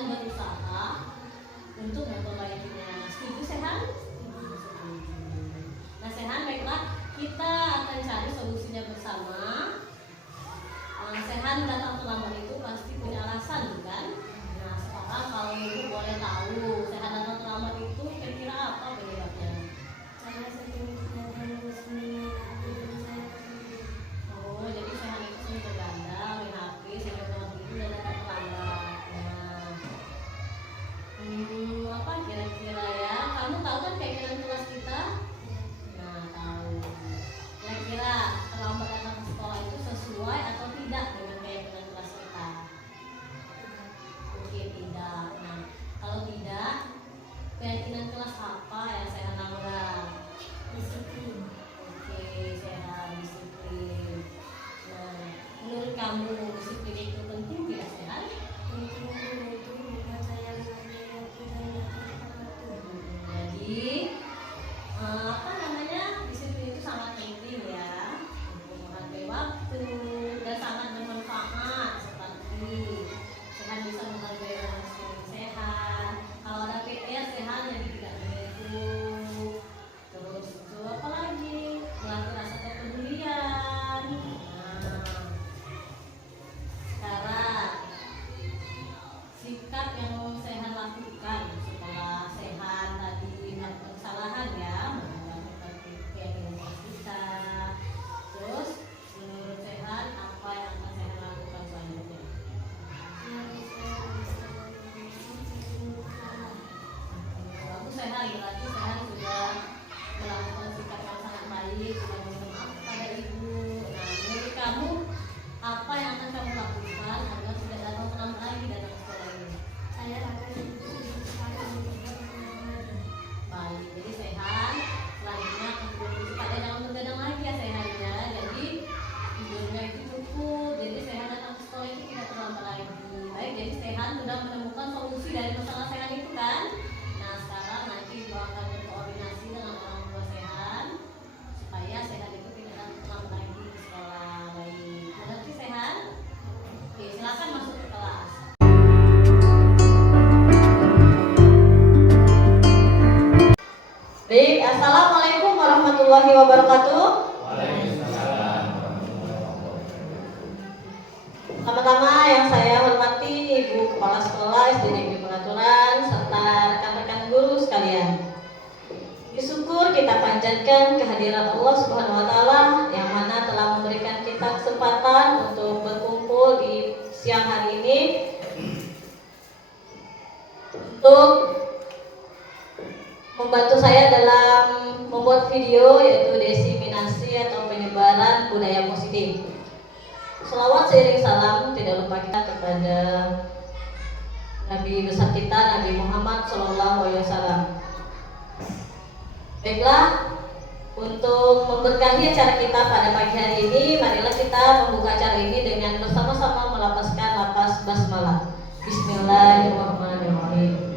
akan berusaha untuk memperbaikinya. Setuju Sehan? Nah Sehan, baiklah kita akan cari solusinya bersama. Sehan datang terlambat itu pasti punya alasan, bukan? Nah sekarang kalau ibu boleh tahu Sehan datang terlambat itu kira-kira apa penyebabnya? Karena sering datang seminar dan saya Oh, jadi Sehan itu sering berganda, main HP, sering terlambat itu dan datang terlambat. Apa kira-kira ya? Kamu tahu kan keinginan kelas kita? Nah, tahu. Kira-kira terlambat datang ke sekolah itu sesuai atau tidak dengan keinginan kelas kita? Mungkin tidak. Nah, kalau tidak, keyakinan kelas apa yang saya langgar? disiplin. Oke, saya disiplin. Nah, menurut kamu disiplin itu penting tidak Sehan? Penting itu membuat saya belajar yang tidak tepat waktu. Jadi apa namanya, disiplin itu sangat penting ya untuk menghargai waktu dan sangat bermanfaat, seperti Sehan bisa menghargai orang sekeliling Sehan. Kalau ada PR Sehan jadi tidak menuntut. Terus itu apa lagi, melatih rasa kepedulian. Nah sekarang sikap yang Sehan lakukan setelah Sehan tadi melakukan kesalahan ya, melakukan keinginan kita. Terus menurut Sehan apa yang akan Sehan lakukan selanjutnya? Yang saya bisa melakukan Bagus Sehan, berarti Sehan sudah melakukan sikap yang sangat baik, sudah meminta maaf kepada ibu. Nah menurut kamu apa yang akan kamu lakukan agar tidak datang terlambat lagi datang ke sekolah ini? saya akan berusaha untuk berkembang. Baik, jadi Sehan selanjutnya akan cepat ya, jangan begadang lagi ya Sehan ya. Jadi tidurnya itu cukup, jadi Sehan datang ke sekolah itu tidak terlambat lagi. Baik, jadi Sehan sudah menemukan solusi dari masalah Sehan itu kan. Nah sekarang nanti ibu akan berkoordinasi dengan orang tua Sehan supaya Sehan itu tidak datang terlambat lagi ke sekolah. Baik, mengerti Sehan? Oke, silakan masuk ke kelas. Baik, assalamualaikum warahmatullahi wabarakatuh. Pertama-tama yang saya hormati Ibu Kepala Sekolah SD Negeri Pengaturan serta rekan-rekan guru sekalian. Syukur kita panjatkan kehadiran Allah Subhanahu wa taala yang mana telah memberikan kita kesempatan untuk berkumpul di siang hari ini untuk membantu saya dalam membuat video yaitu diseminasi atau penyebaran budaya positif. Selawat seiring salam tidak lupa kita kepada Nabi besar kita Nabi Muhammad SAW. Baiklah, untuk memberkahi acara kita pada pagi hari ini, marilah kita membuka acara ini dengan bersama-sama melapaskan lapas basmalah. Bismillahirrahmanirrahim.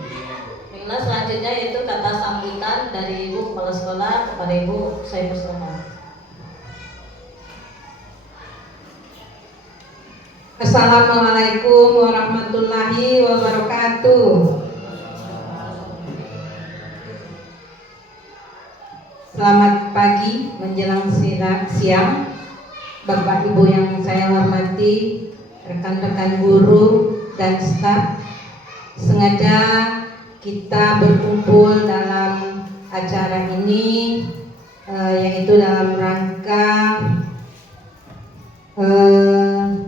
Baiklah, selanjutnya yaitu kata sambutan dari Ibu Kepala Sekolah kepada Ibu, saya persilakan. Assalamualaikum warahmatullahi wabarakatuh. Selamat pagi menjelang siang, Bapak Ibu yang saya hormati, rekan-rekan guru dan staf. Sengaja kita berkumpul dalam acara ini yaitu dalam rangka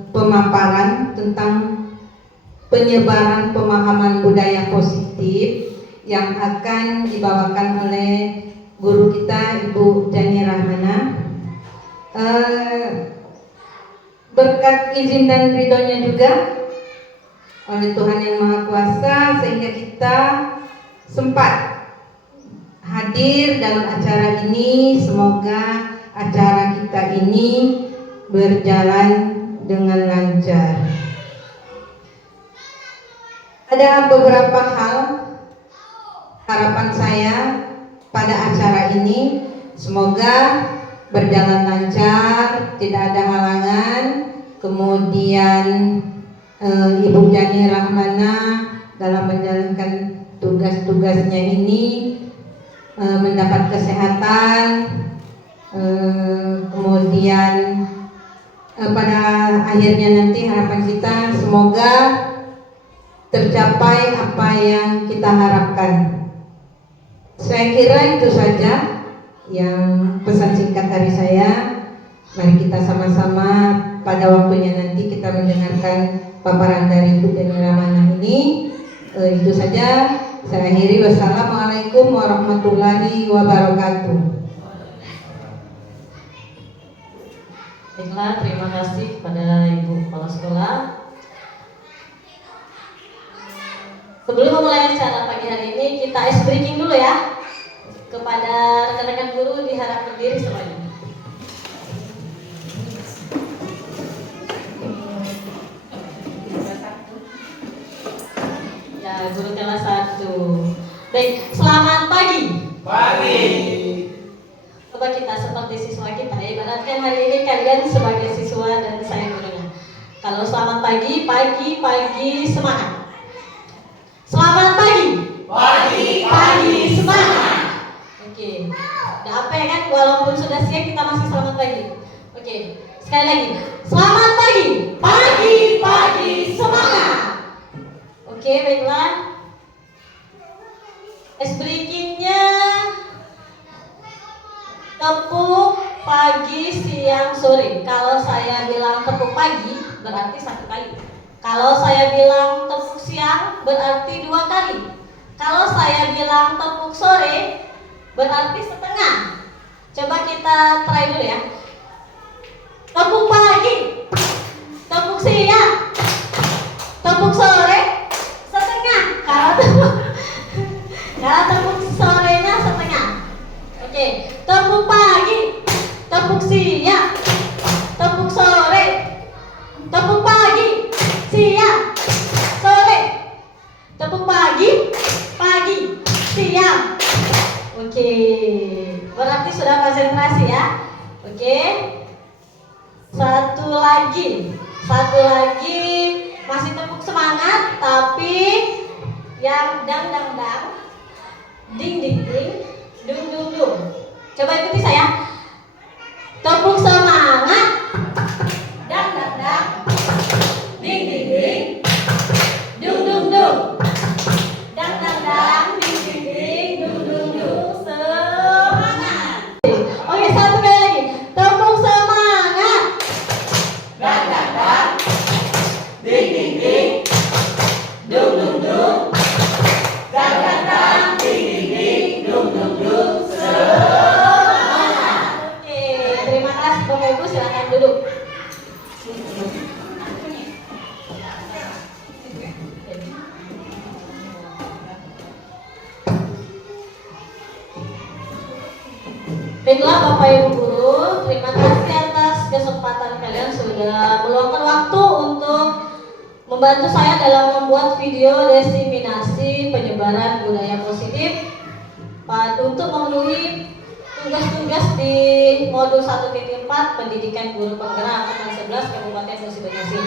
pemaparan tentang penyebaran pemahaman budaya positif yang akan dibawakan oleh guru kita Ibu Jani Rahmana. Berkat izin dan ridhonya juga oleh Tuhan Yang Maha Kuasa sehingga kita sempat hadir dalam acara ini. Semoga acara kita ini berjalan dengan lancar. Ada beberapa hal harapan saya pada acara ini, semoga berjalan lancar, tidak ada halangan. Kemudian Ibu Jani Rahmana dalam tugasnya ini mendapat kesehatan, kemudian pada akhirnya nanti harapan kita semoga tercapai apa yang kita harapkan. Saya kira itu saja yang pesan singkat dari saya. Mari kita sama-sama pada waktunya nanti kita mendengarkan paparan dari Ibu Deni Ramana ini. Itu saja. Saya akhiri. Wassalamualaikum warahmatullahi wabarakatuh. Baiklah, terima kasih kepada Ibu Kepala Sekolah. Sebelum memulai acara pagi hari ini, kita ice breaking dulu ya. Kepada rekan-rekan guru diharap berdiri semuanya. Ya, guru kelas 1. Baik, selamat pagi. Pagi. Coba kita seperti siswa kita, ibaratkan hari ini kalian sebagai siswa dan saya gurunya. Kalau selamat pagi, pagi semangat. Selamat pagi. Pagi semangat. Oke. Udah apa ya kan? Walaupun sudah siang kita masih selamat pagi. Oke. Sekali lagi. Selamat pagi. Pagi semangat. Oke, baiklah. Ice breaking-nya tepuk pagi, siang, sore. Kalau saya bilang tepuk pagi berarti 1 kali. Kalau saya bilang tepuk siang berarti 2 kali. Kalau saya bilang tepuk sore berarti setengah. Coba kita try dulu ya. Tepuk pagi, tepuk siang, tepuk sore, setengah. Kalau tepuk sorenya setengah. Oke, tepuk pagi, tepuk siang, tepuk sore, tepuk pagi, siang, sore, tepuk pagi, siang. Oke, berarti sudah konsentrasi ya. Oke, satu lagi, masih tepuk semangat, tapi yang dang, ding, dung. Coba ikuti saya. Tepuk semangat, dang, ding, dung, dang, ding, dung, semangat. Oke, satu kali lagi. Tepuk semangat, Dang, ding, dung, dang, ding, dung, semangat. Oke, terima kasih Bapak Ibu, silakan duduk. Baiklah Bapak Ibu Guru, terima kasih atas kesempatan kalian sudah meluangkan waktu untuk membantu saya dalam membuat video diseminasi penyebaran budaya positif untuk memenuhi tugas-tugas di modul 1.4 pendidikan guru penggerak angkatan 11 Kabupaten Musi Banyu.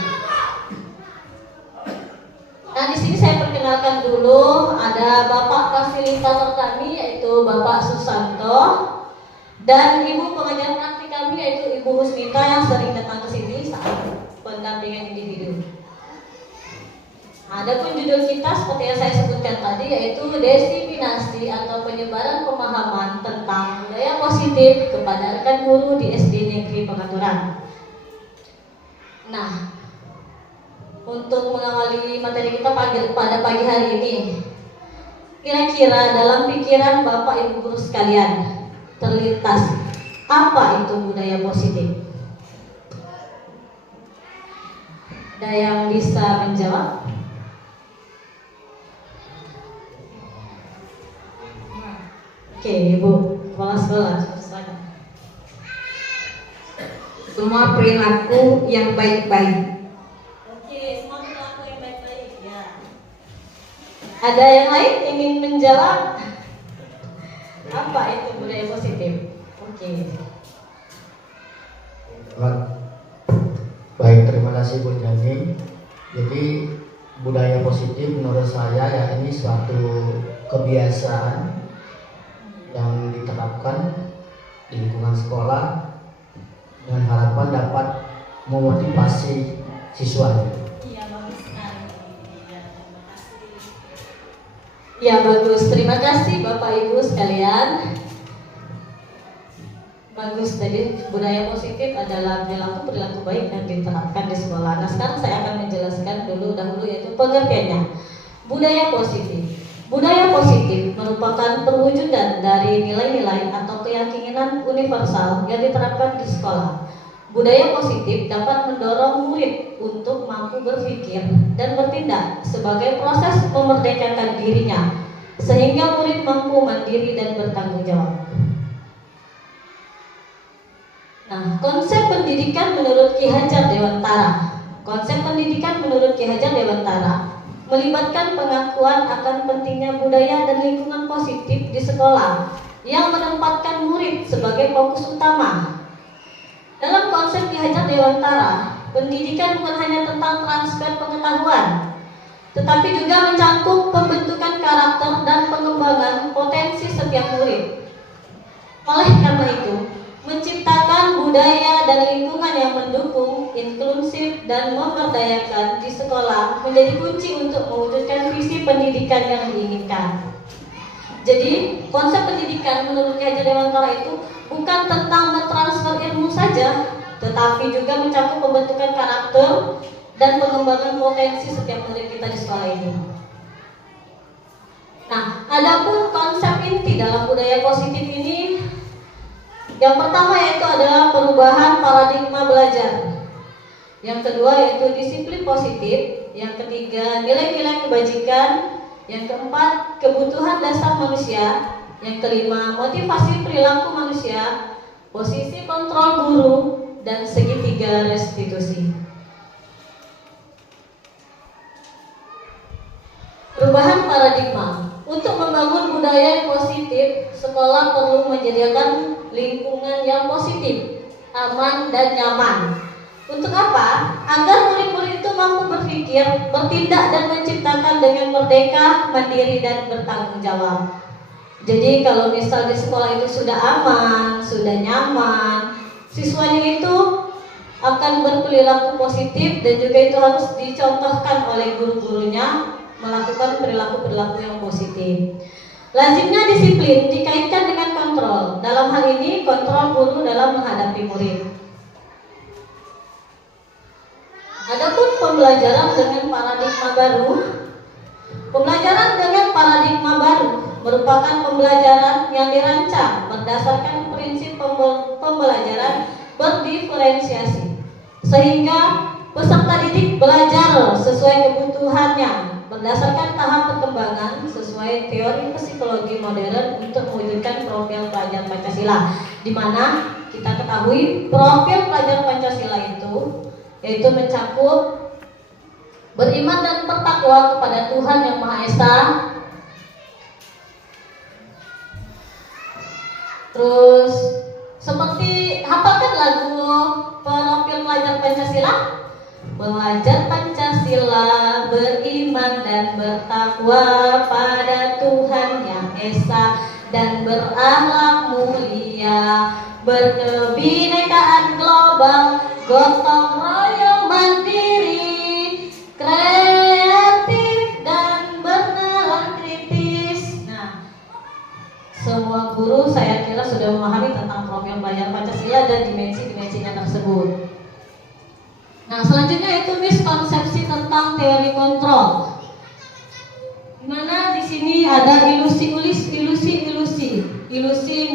Nah, di sini saya perkenalkan dulu ada Bapak fasilitator kami yaitu Bapak Susanto dan Ibu pengajar praktik kami yaitu Ibu Husmita yang sering datang ke sini saat pendampingan individu. Adapun judul kita seperti yang saya sebutkan tadi yaitu diseminasi atau penyebaran pemahaman tentang budaya positif kepada rekan guru di SD Negeri Pengaturan. Nah, untuk mengawali materi kita pada pagi hari ini, kira-kira dalam pikiran Bapak Ibu guru sekalian terlintas apa itu budaya positif? Ada yang bisa menjawab? Oke, Ibu Kepala Sekolah, silakan. Semua perilaku yang baik-baik. Oke, semua perilaku yang baik-baik ya. Ada yang lain ingin menjawab? Apa itu budaya positif? Oke. Baik, terima kasih Bu Jani. Jadi budaya positif menurut saya ya ini suatu kebiasaan yang diterapkan di lingkungan sekolah dengan harapan dapat memotivasi siswa. Iya, bagus sekali. Ya, terima kasih. Ya bagus, terima kasih Bapak Ibu sekalian. Bagus, tadi budaya positif adalah perilaku baik yang diterapkan di sekolah. Nah sekarang saya akan menjelaskan dahulu yaitu pengertiannya. Budaya positif. Budaya positif merupakan perwujudan dari nilai-nilai atau keyakinan universal yang diterapkan di sekolah. Budaya positif dapat mendorong murid untuk mampu berpikir dan bertindak sebagai proses memerdekakan dirinya, sehingga murid mampu mandiri dan bertanggung jawab. Nah, konsep pendidikan menurut Ki Hajar Dewantara. Konsep pendidikan menurut Ki Hajar Dewantara melibatkan pengakuan akan pentingnya budaya dan lingkungan positif di sekolah yang menempatkan murid sebagai fokus utama. Dalam konsep Ki Hajar Dewantara, pendidikan bukan hanya tentang transfer pengetahuan, tetapi juga mencakup pembentukan karakter dan pengembangan potensi setiap murid. Oleh karena itu, menciptakan budaya dan lingkungan yang mendukung, inklusif, dan memberdayakan di sekolah menjadi kunci untuk mewujudkan visi pendidikan yang diinginkan. Jadi, konsep pendidikan menurut Ki Hajar Dewantara itu bukan tentang mentransfer ilmu saja, tetapi juga mencakup pembentukan karakter dan pengembangan potensi setiap murid kita di sekolah ini. Nah, adapun konsep inti dalam budaya positif ini, yang pertama yaitu adalah perubahan paradigma belajar. Yang kedua yaitu disiplin positif. Yang ketiga nilai-nilai kebajikan. Yang keempat kebutuhan dasar manusia. Yang kelima motivasi perilaku manusia. Posisi kontrol guru. Dan segitiga restitusi. Perubahan paradigma. Untuk membangun budaya yang positif, sekolah perlu menyediakan lingkungan yang positif, aman dan nyaman. Untuk apa? Agar murid-murid itu mampu berpikir, bertindak dan menciptakan dengan merdeka, mandiri dan bertanggung jawab. Jadi kalau misal di sekolah itu sudah aman, sudah nyaman, siswanya itu akan berperilaku positif dan juga itu harus dicontohkan oleh guru-gurunya melakukan perilaku-perilaku yang positif. Lazimnya disiplin dikaitkan dengan kontrol. Dalam hal ini kontrol guru dalam menghadapi murid. Adapun pembelajaran dengan paradigma baru. Pembelajaran dengan paradigma baru merupakan pembelajaran yang dirancang berdasarkan prinsip pembelajaran berdiferensiasi, sehingga peserta didik belajar sesuai kebutuhannya berdasarkan tahap perkembangan sesuai teori psikologi modern untuk mewujudkan profil pelajar Pancasila, di mana kita ketahui profil pelajar Pancasila itu yaitu mencakup beriman dan bertakwa kepada Tuhan Yang Maha Esa, terus seperti hafalkan lagu profil pelajar Pancasila. Belajar Pancasila, beriman dan bertakwa pada Tuhan Yang Esa, dan berakhlak mulia, berkebinekaan global, gotong royong mandiri, kreatif dan bernalar kritis. Nah, semua guru saya kira sudah memahami tentang profil pelajar Pancasila dan dimensi-dimensinya tersebut. Nah, selanjutnya itu miskonsepsi tentang teori kontrol. Dimana di sini ada ilusi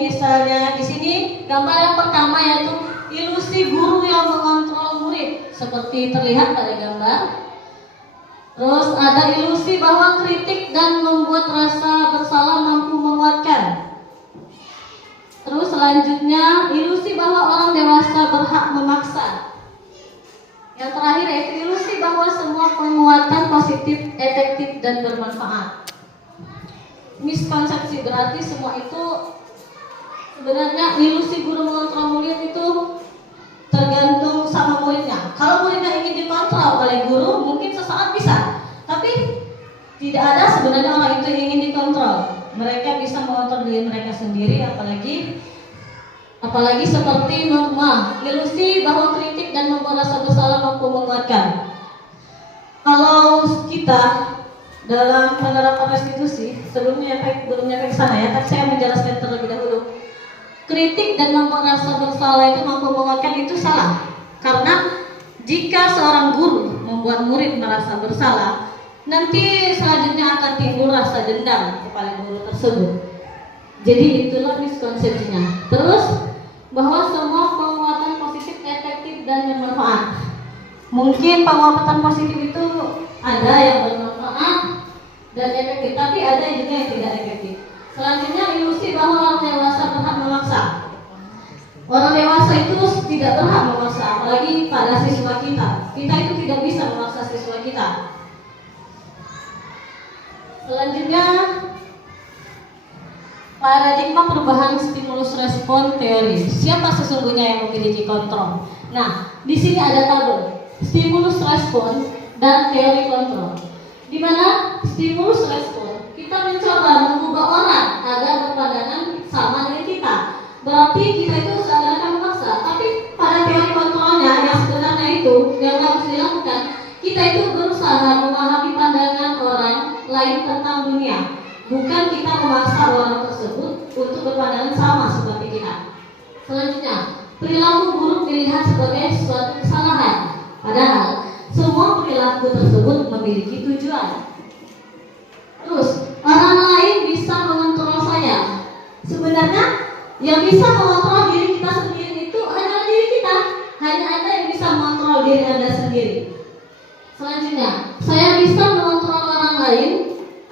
misalnya di sini gambar yang pertama yaitu ilusi guru yang mengontrol murid seperti terlihat pada gambar. Terus ada ilusi bahwa kritik dan membuat rasa bersalah mampu menguatkan. Terus selanjutnya ilusi bahwa orang dewasa berhak memaksa. Yang terakhir yaitu ilusi bahwa semua penguatan positif, efektif dan bermanfaat. Miskonsepsi berarti semua itu sebenarnya ilusi guru mengontrol murid itu tergantung sama muridnya. Kalau muridnya ingin dikontrol oleh guru mungkin sesaat bisa, Tapi tidak ada sebenarnya orang itu yang ingin dikontrol. Mereka bisa mengontrol diri mereka sendiri, apalagi seperti norma, ilusi bahwa kritik dan membuat rasa bersalah mampu menguatkan. Kalau kita dalam penerapan restitusi, belum nyampe ke sana ya, tapi saya menjelaskan terlebih dahulu. Kritik dan membuat rasa bersalah itu mampu menguatkan itu salah. Karena jika seorang guru membuat murid merasa bersalah, nanti selanjutnya akan timbul rasa dendam kepada guru tersebut. Jadi itulah miskonsepsinya. Terus bahwa semua penguatan positif efektif dan bermanfaat. Mungkin penguatan positif itu ada yang bermanfaat dan efektif, tapi ada juga yang tidak efektif. Selanjutnya ilusi bahwa orang dewasa berhak memaksa. Orang dewasa itu tidak berhak memaksa, apalagi pada siswa kita. Kita itu tidak bisa memaksa siswa kita. Selanjutnya paradigma perubahan stimulus respon teori. Siapa sesungguhnya yang memiliki kontrol? Nah, di sini ada tabel stimulus respon dan teori kontrol. Di mana stimulus respon kita mencoba mengubah orang agar berpandangan sama dengan kita. Berarti kita itu seakan-akan memaksa. Tapi pada teori kontrolnya yang sebenarnya itu yang harus dilakukan, kita itu berusaha memahami pandangan orang lain tentang dunia. Bukan kita memaksa orang tersebut untuk berpandangan sama seperti kita. Selanjutnya, perilaku buruk dilihat sebagai suatu kesalahan. Padahal semua perilaku tersebut memiliki tujuan. Terus, orang lain bisa mengontrol saya. Sebenarnya yang bisa mengontrol diri kita sendiri itu hanyalah diri kita. Hanya Anda yang bisa mengontrol diri Anda sendiri. Selanjutnya, saya bisa mengontrol orang lain.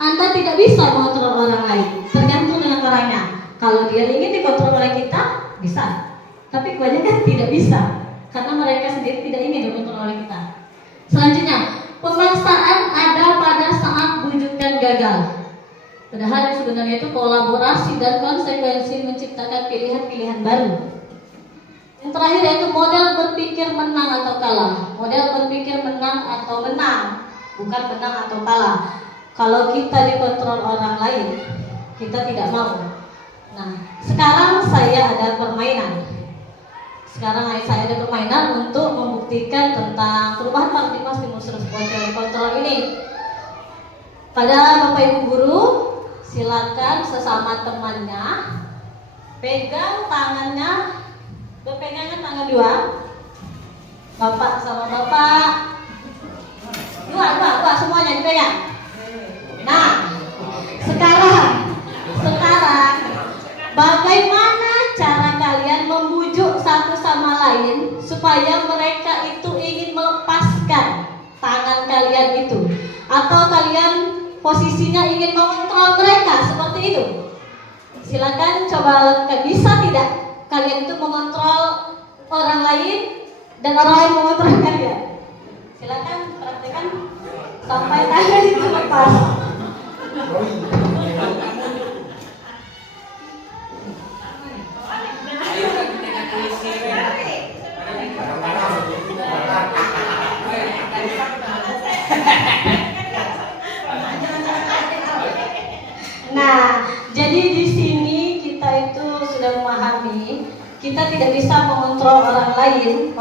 Anda tidak bisa mengontrol orang lain. Tergantung dengan orangnya. Kalau dia ingin dikontrol oleh kita, bisa. Tapi kebanyakan tidak bisa, karena mereka sendiri tidak ingin dikontrol oleh kita. Selanjutnya, pemaksaan ada pada saat bujukan gagal. Padahal yang sebenarnya itu kolaborasi dan konsekuensi menciptakan pilihan-pilihan baru. Yang terakhir yaitu model berpikir menang atau kalah. Model berpikir menang atau menang, bukan menang atau kalah. Kalau kita dikontrol orang lain, kita tidak mau. Nah, sekarang saya ada permainan. Saya ada permainan untuk membuktikan tentang perubahan paradigma stimulus respon teori kontrol ini. Pada Bapak Ibu guru, silakan sesama temannya pegang tangannya, berpegangan tangan dua. Bapak sama Bapak. Dua semuanya dipegang. Nah, sekarang bagaimana cara kalian membujuk satu sama lain supaya mereka itu ingin melepaskan tangan kalian itu, atau kalian posisinya ingin mengontrol mereka seperti itu? Silakan coba lakukan. Bisa tidak kalian itu mengontrol orang lain dan orang lain mengontrol kalian? Silakan praktekkan sampai tangan itu lepas. Nah, jadi di sini kita itu sudah memahami kita tidak bisa mengontrol orang lain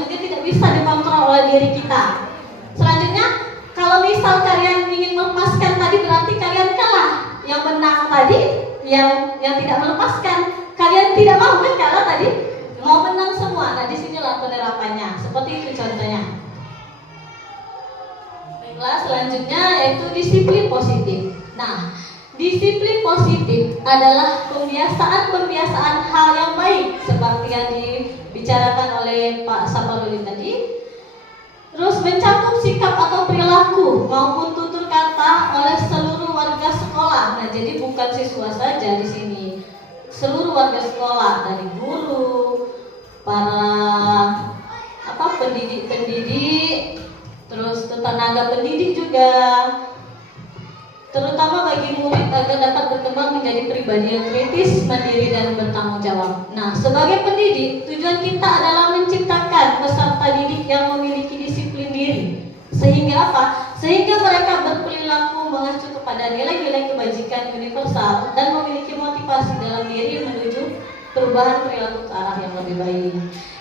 juga tidak bisa dikontrol oleh diri kita. Selanjutnya, kalau misal kalian ingin melepaskan tadi berarti kalian kalah. Yang menang tadi, yang tidak melepaskan, kalian tidak mau kan kalah tadi, mau menang semua. Nah, disinilah penerapannya. Seperti itu contohnya. Baiklah, selanjutnya yaitu disiplin positif. Nah, disiplin positif adalah pembiasaan hal yang baik seperti yang dibicarakan oleh Pak Saparudin tadi. Terus mencakup sikap atau perilaku maupun tutur kata oleh seluruh warga sekolah. Nah, jadi bukan siswa saja di sini, seluruh warga sekolah, dari guru, para pendidik, terus tenaga pendidik juga, terutama bagi murid agar dapat berkembang menjadi pribadi yang kritis, mandiri, dan bertanggung jawab. Nah, sebagai pendidik, tujuan kita adalah menciptakan peserta didik yang memiliki disiplin diri. Sehingga apa? sehingga mereka berperilaku mengacu kepada nilai-nilai kebajikan universal dan memiliki motivasi dalam diri menuju perubahan perilaku ke arah yang lebih baik.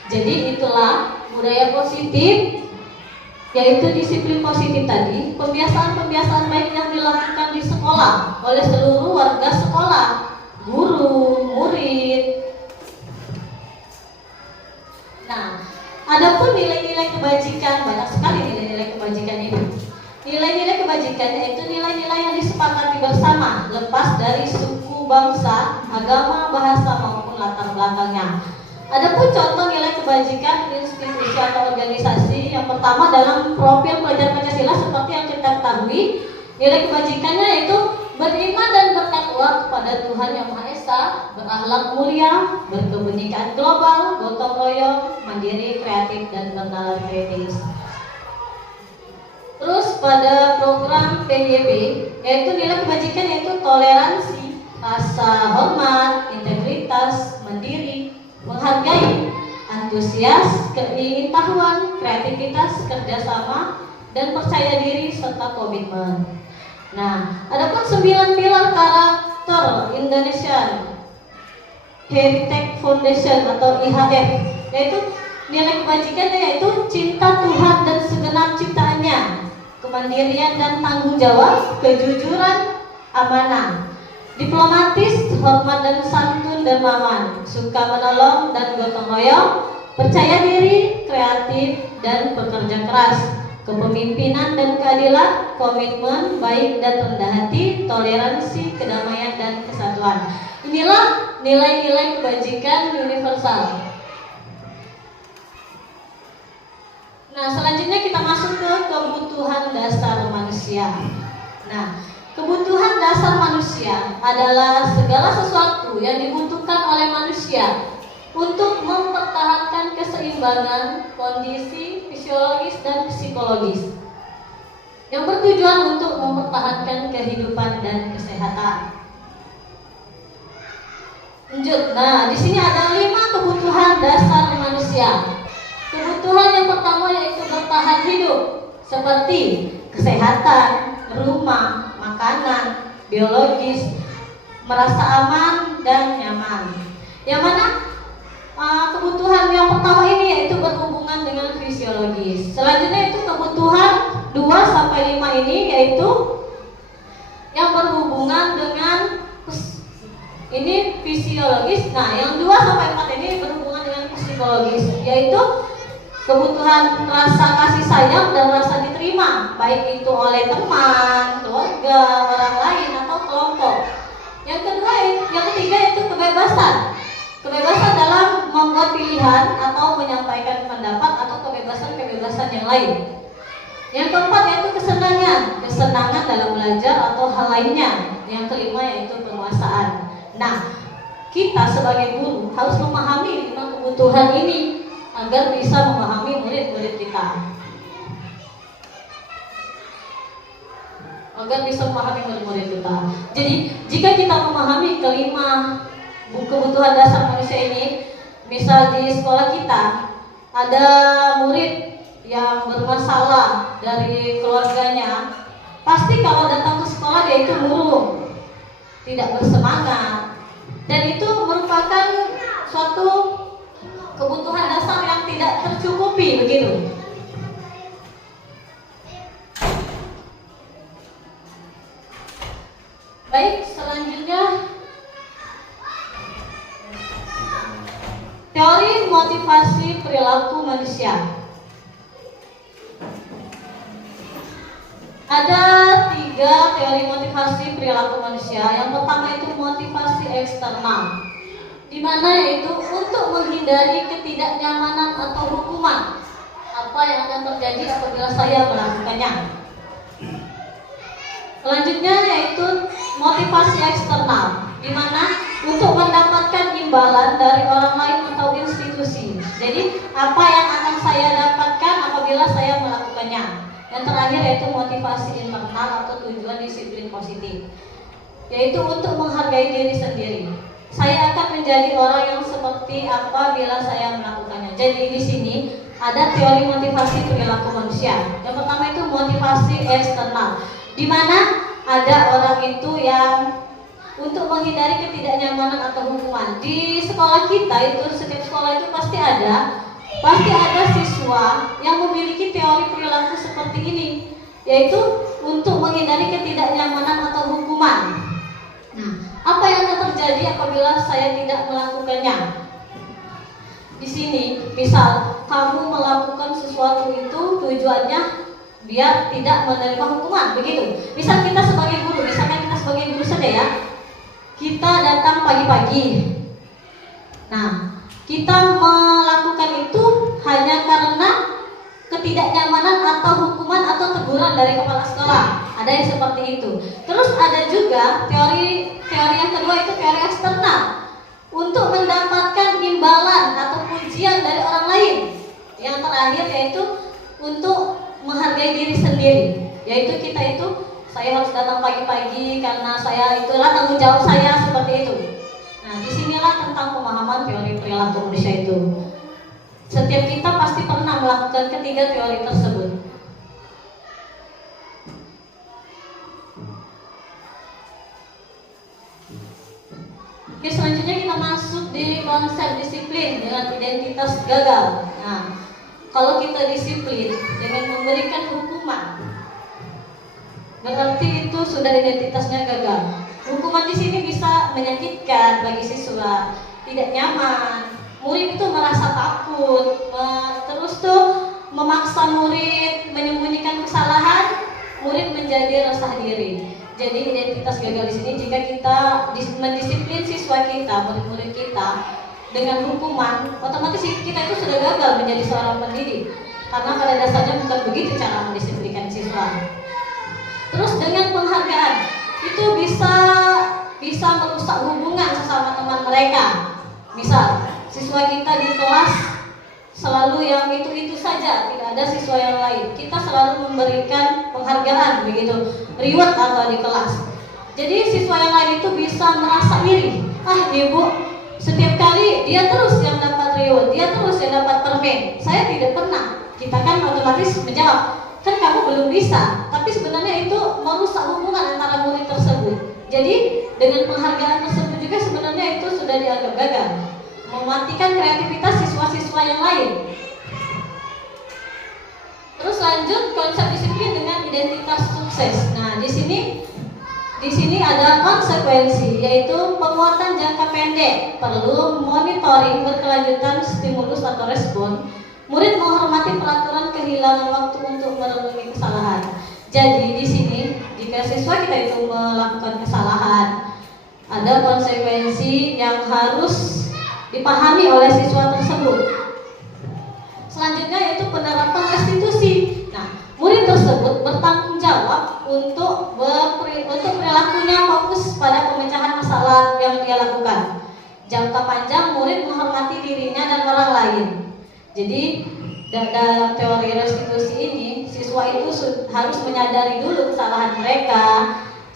Jadi itulah budaya positif, yaitu disiplin positif tadi, pembiasaan-pembiasaan baik yang dilakukan di sekolah oleh seluruh warga sekolah, guru, murid. Nah, adapun nilai-nilai kebajikan, banyak sekali nilai-nilai kebajikan ini. Nilai-nilai kebajikan yaitu nilai-nilai yang disepakati bersama, lepas dari suku, bangsa, agama, bahasa maupun latar belakangnya. Adapun contoh nilai kebajikan institusi atau organisasi, yang pertama dalam profil pelajar Pancasila seperti yang kita ketahui, nilai kebajikannya yaitu beriman dan bertakwa kepada Tuhan Yang Maha Esa, berakhlak mulia, berkebenekaan global, gotong royong, mandiri, kreatif, dan bernalar kritis. Terus pada program PYB, yaitu nilai kebajikan yaitu toleransi, rasa hormat, integritas, mandiri, menghargai, antusias, keingintahuan, kreativitas, kerjasama, dan percaya diri serta komitmen. Nah, adapun 9 pilar karakter Indonesian Heritage Foundation atau IHF, yaitu nilai kebajikannya yaitu cinta Tuhan dan segenap ciptaannya, kemandirian dan tanggung jawab, kejujuran, amanah, diplomatis, hormat dan santun dermawan, suka menolong dan gotong royong, percaya diri, kreatif dan bekerja keras, kepemimpinan dan keadilan, komitmen, baik dan rendah hati, toleransi, kedamaian dan kesatuan. Inilah nilai-nilai kebajikan universal. Nah, selanjutnya kita masuk ke kebutuhan dasar manusia. Nah, kebutuhan dasar manusia adalah segala sesuatu yang dibutuhkan oleh manusia untuk mempertahankan keseimbangan kondisi fisiologis dan psikologis, yang bertujuan untuk mempertahankan kehidupan dan kesehatan. Lanjut. Nah, di sini ada 5 kebutuhan dasar manusia. Kebutuhan yang pertama yaitu bertahan hidup, seperti kesehatan, rumah, makanan, biologis, merasa aman dan nyaman. Yang mana kebutuhan yang pertama ini yaitu berhubungan dengan fisiologis. Selanjutnya itu kebutuhan 2-5 ini yaitu yang berhubungan dengan ini fisiologis. Nah, yang 2-4 ini berhubungan dengan psikologis, yaitu kebutuhan rasa kasih sayang dan rasa diterima, baik itu oleh teman, keluarga, orang lain atau kelompok. Yang ketiga itu kebebasan. Kebebasan dalam membuat pilihan atau menyampaikan pendapat atau kebebasan yang lain. Yang keempat yaitu kesenangan dalam belajar atau hal lainnya. Yang kelima yaitu penguasaan. Nah, kita sebagai guru harus memahami 5 kebutuhan ini agar bisa memahami murid-murid kita. Jadi, jika kita memahami kelima kebutuhan dasar manusia ini, misal di sekolah kita ada murid yang bermasalah dari keluarganya, pasti kalau datang ke sekolah dia itu murung, tidak bersemangat, dan itu merupakan suatu kebutuhan dasar yang tidak tercukupi, begitu. Baik, selanjutnya teori motivasi perilaku manusia. Ada 3 teori motivasi perilaku manusia. Yang pertama itu motivasi eksternal, di mana yaitu untuk menghindari ketidaknyamanan atau hukuman apa yang akan terjadi apabila saya melakukannya. Selanjutnya yaitu motivasi eksternal, di mana untuk mendapatkan imbalan dari orang lain atau institusi. Jadi apa yang akan saya dapatkan apabila saya melakukannya. Yang terakhir yaitu motivasi internal atau tujuan disiplin positif, yaitu untuk menghargai diri sendiri. Saya akan menjadi orang yang seperti apa bila saya melakukannya. Jadi di sini ada teori motivasi perilaku manusia. Yang pertama itu motivasi eksternal, di mana ada orang itu yang untuk menghindari ketidaknyamanan atau hukuman. Di sekolah kita itu, setiap sekolah itu pasti ada siswa yang memiliki teori perilaku seperti ini, yaitu untuk menghindari ketidaknyamanan atau hukuman. Nah, apa yang akan terjadi apabila saya tidak melakukannya? Di sini, misal kamu melakukan sesuatu itu tujuannya biar tidak menerima hukuman, begitu. Misalkan kita sebagai guru saja ya, kita datang pagi-pagi. Nah, kita melakukan itu hanya karena ketidaknyamanan atau hukuman atau teguran dari kepala sekolah. Ada yang seperti itu. Terus ada juga teori yang kedua itu teori eksternal, untuk mendapatkan imbalan atau pujian dari orang lain. Yang terakhir yaitu untuk menghargai diri sendiri, yaitu kita itu saya harus datang pagi-pagi karena saya itulah tanggung jawab saya, seperti itu. Nah, disinilah tentang pemahaman teori perilaku manusia itu. Setiap kita pasti pernah melakukan ketiga teori tersebut. Oke, selanjutnya kita masuk di konsep disiplin dengan identitas gagal. Nah, kalau kita disiplin dengan memberikan hukuman, berarti itu sudah identitasnya gagal. Hukuman di sini bisa menyakitkan bagi siswa, tidak nyaman. Murid itu merasa takut, terus tuh memaksa murid menyembunyikan kesalahan, murid menjadi resah diri. Jadi identitas gagal di sini jika kita mendisiplin siswa kita, murid-murid kita dengan hukuman, otomatis kita itu sudah gagal menjadi seorang pendidik. Karena pada dasarnya bukan begitu cara mendisiplinkan siswa. Terus dengan penghargaan, itu bisa merusak hubungan sesama teman mereka. Misal, siswa kita di kelas selalu yang itu saja, tidak ada siswa yang lain. Kita selalu memberikan penghargaan, begitu, reward atau di kelas. Jadi siswa yang lain itu bisa merasa iri. Ibu, setiap kali dia terus yang dapat reward, dia terus yang dapat permen. Saya tidak pernah. Kita kan otomatis menjawab, kan kamu belum bisa. Tapi sebenarnya itu merusak hubungan antara murid tersebut. Jadi dengan penghargaan tersebut juga sebenarnya itu sudah dianggap gagal, mematikan kreativitas siswa-siswa yang lain. Terus lanjut konsep disiplin dengan identitas sukses. Nah, di sini ada konsekuensi, yaitu penguatan jangka pendek, perlu monitoring berkelanjutan stimulus atau respon. Murid menghormati peraturan kehilangan waktu untuk merenungi kesalahan. Jadi di sini jika siswa kita itu melakukan kesalahan, ada konsekuensi yang harus dipahami oleh siswa tersebut. Selanjutnya yaitu penerapan restitusi. Nah, murid tersebut bertanggung jawab untuk perilakunya fokus pada pemecahan masalah yang dia lakukan. Jangka panjang murid menghormati dirinya dan orang lain. Jadi dalam teori restitusi ini, siswa itu harus menyadari dulu kesalahan mereka.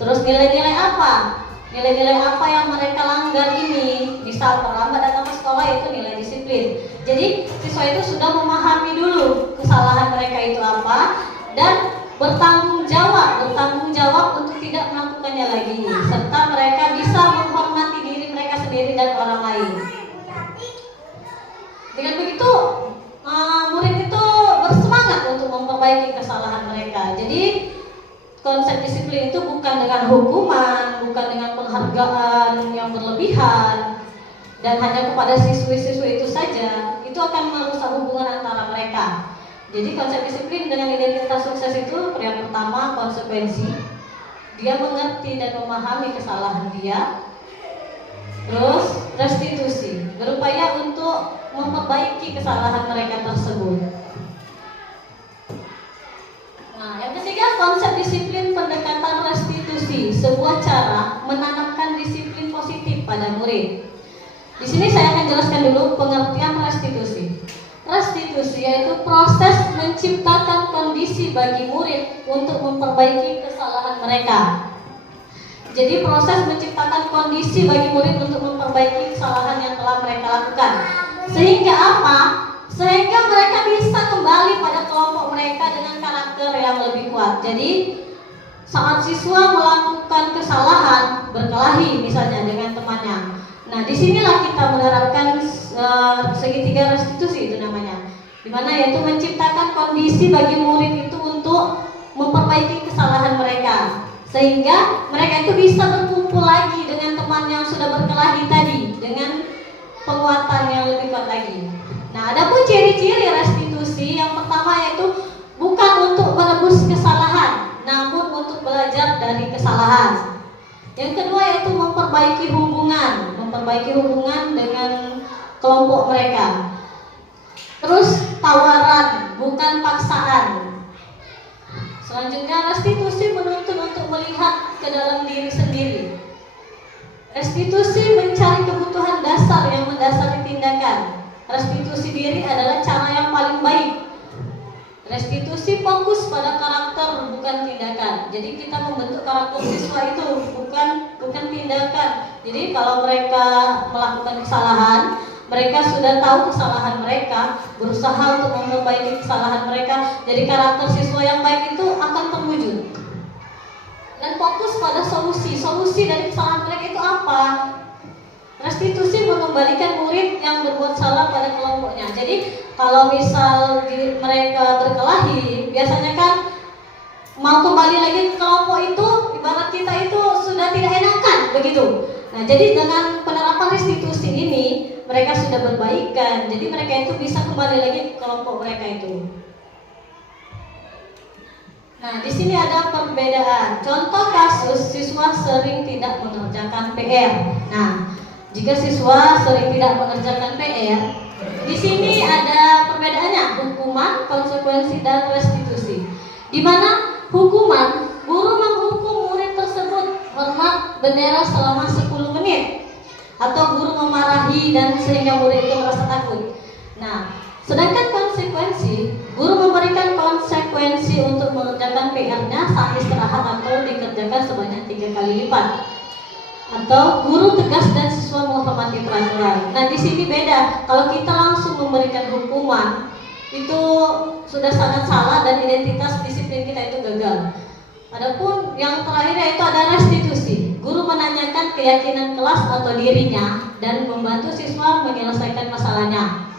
Terus nilai-nilai apa yang mereka langgar ini. Misal terlambat datang ke sekolah, itu nilai disiplin. Jadi siswa itu sudah memahami dulu kesalahan mereka itu apa dan bertanggung jawab untuk tidak melakukannya lagi, serta mereka bisa menghormati diri mereka sendiri dan orang lain. Dengan begitu murid itu bersemangat untuk memperbaiki kesalahan mereka. Jadi konsep disiplin itu bukan dengan hukuman, bukan dengan penghargaan yang berlebihan dan hanya kepada siswi-siswi itu saja. Itu akan merusak hubungan antara mereka. Jadi konsep disiplin dengan identitas sukses itu yang pertama konsekuensi. Dia mengerti dan memahami kesalahan dia. Terus restitusi, berupaya untuk memperbaiki kesalahan mereka tersebut. Nah, yang ketiga konsep disiplin pendekatan restitusi, sebuah cara menanamkan disiplin positif pada murid. Di sini saya akan jelaskan dulu pengertian restitusi. Restitusi yaitu proses menciptakan kondisi bagi murid untuk memperbaiki kesalahan mereka. Jadi proses menciptakan kondisi bagi murid untuk memperbaiki kesalahan yang telah mereka lakukan. Sehingga apa? sehingga mereka bisa kembali pada kelompok mereka dengan karakter yang lebih kuat. Jadi saat siswa melakukan kesalahan, berkelahi misalnya dengan temannya, nah disinilah kita menerapkan segitiga restitusi itu namanya, dimana yaitu menciptakan kondisi bagi murid itu untuk memperbaiki kesalahan mereka, sehingga mereka itu bisa berkumpul lagi dengan teman yang sudah berkelahi tadi dengan penguatan yang lebih kuat lagi. Nah, adapun ciri-ciri restitusi yang pertama yaitu bukan untuk menebus kesalahan, namun untuk belajar dari kesalahan. Yang kedua yaitu memperbaiki hubungan dengan kelompok mereka. Terus tawaran, bukan paksaan. Selanjutnya restitusi menuntut untuk melihat ke dalam diri sendiri. Restitusi mencari kebutuhan dasar yang mendasari tindakan. Restitusi diri adalah cara yang paling baik. Restitusi fokus pada karakter bukan tindakan. Jadi kita membentuk karakter siswa itu bukan tindakan. Jadi kalau mereka melakukan kesalahan, mereka sudah tahu kesalahan mereka, berusaha untuk memperbaiki kesalahan mereka. Jadi karakter siswa yang baik itu akan terwujud. Dan fokus pada solusi dari kesalahan mereka itu apa? Restitusi mengembalikan murid yang berbuat salah pada kelompoknya. Jadi kalau misal mereka berkelahi, biasanya kan mau kembali lagi ke kelompok itu, ibarat kita itu sudah tidak enakan begitu. Nah, jadi dengan penerapan restitusi ini, mereka sudah berbaikan. Jadi mereka itu bisa kembali lagi ke kelompok mereka itu. Nah, di sini ada perbedaan. Contoh kasus siswa sering tidak mengerjakan PR. Nah, jika siswa sering tidak mengerjakan PR, di sini ada perbedaannya, hukuman, konsekuensi, dan restitusi. Di mana hukuman, guru menghukum murid tersebut hormat bendera selama 10 menit, atau guru memarahi dan sehingga murid itu merasa takut. Nah, sedangkan konsekuensi, guru memberikan konsekuensi untuk mengerjakan PR-nya saat istirahat atau dikerjakan sebanyak 3 kali lipat. Atau guru tegas dan siswa menghormati peraturan. Nah, di sini beda. Kalau kita langsung memberikan hukuman, itu sudah sangat salah dan identitas disiplin kita itu gagal. Adapun yang terakhir yaitu ada restitusi. Guru menanyakan keyakinan kelas atau dirinya dan membantu siswa menyelesaikan masalahnya.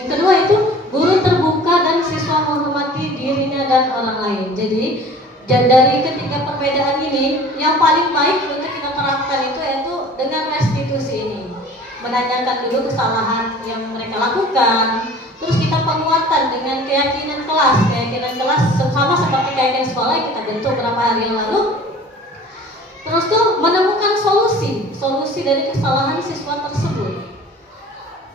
Yang kedua itu guru terbuka dan siswa menghormati dirinya dan orang lain. Jadi dari ketiga perbedaan ini, yang paling baik untuk kita terapkan itu yaitu dengan restitusi ini. Menanyakan dulu kesalahan yang mereka lakukan, terus kita penguatan dengan keyakinan kelas. Keyakinan kelas sama seperti keyakinan sekolah yang kita bentuk beberapa hari yang lalu. Terus tuh menemukan solusi dari kesalahan siswa tersebut.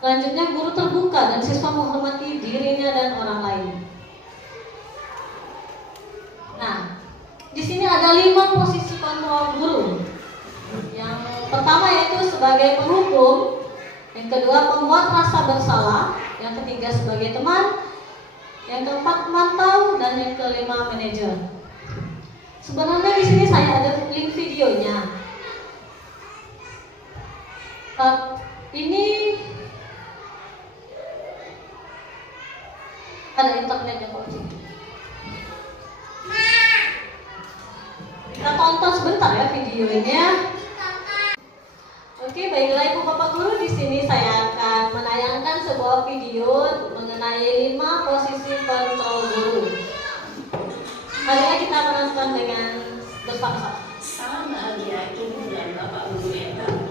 Selanjutnya guru terbuka dan siswa menghormati dirinya dan orang lain. Nah, di sini ada 5 posisi kontrol guru. Yang pertama yaitu sebagai penghukum, yang kedua pembuat rasa bersalah, yang ketiga sebagai teman, yang keempat mantau, dan yang kelima manajer. Sebenarnya di sini saya ada link videonya. Ini ada internetnya kok. Kita tonton sebentar ya videonya. Oke, baiklah Ibu Bapak Guru, di sini saya akan menayangkan sebuah video mengenai 5 posisi kontrol guru. Marilah kita menonton dengan bersama-sama. Salam bahagia Ibu dan Bapak Guru yang baru.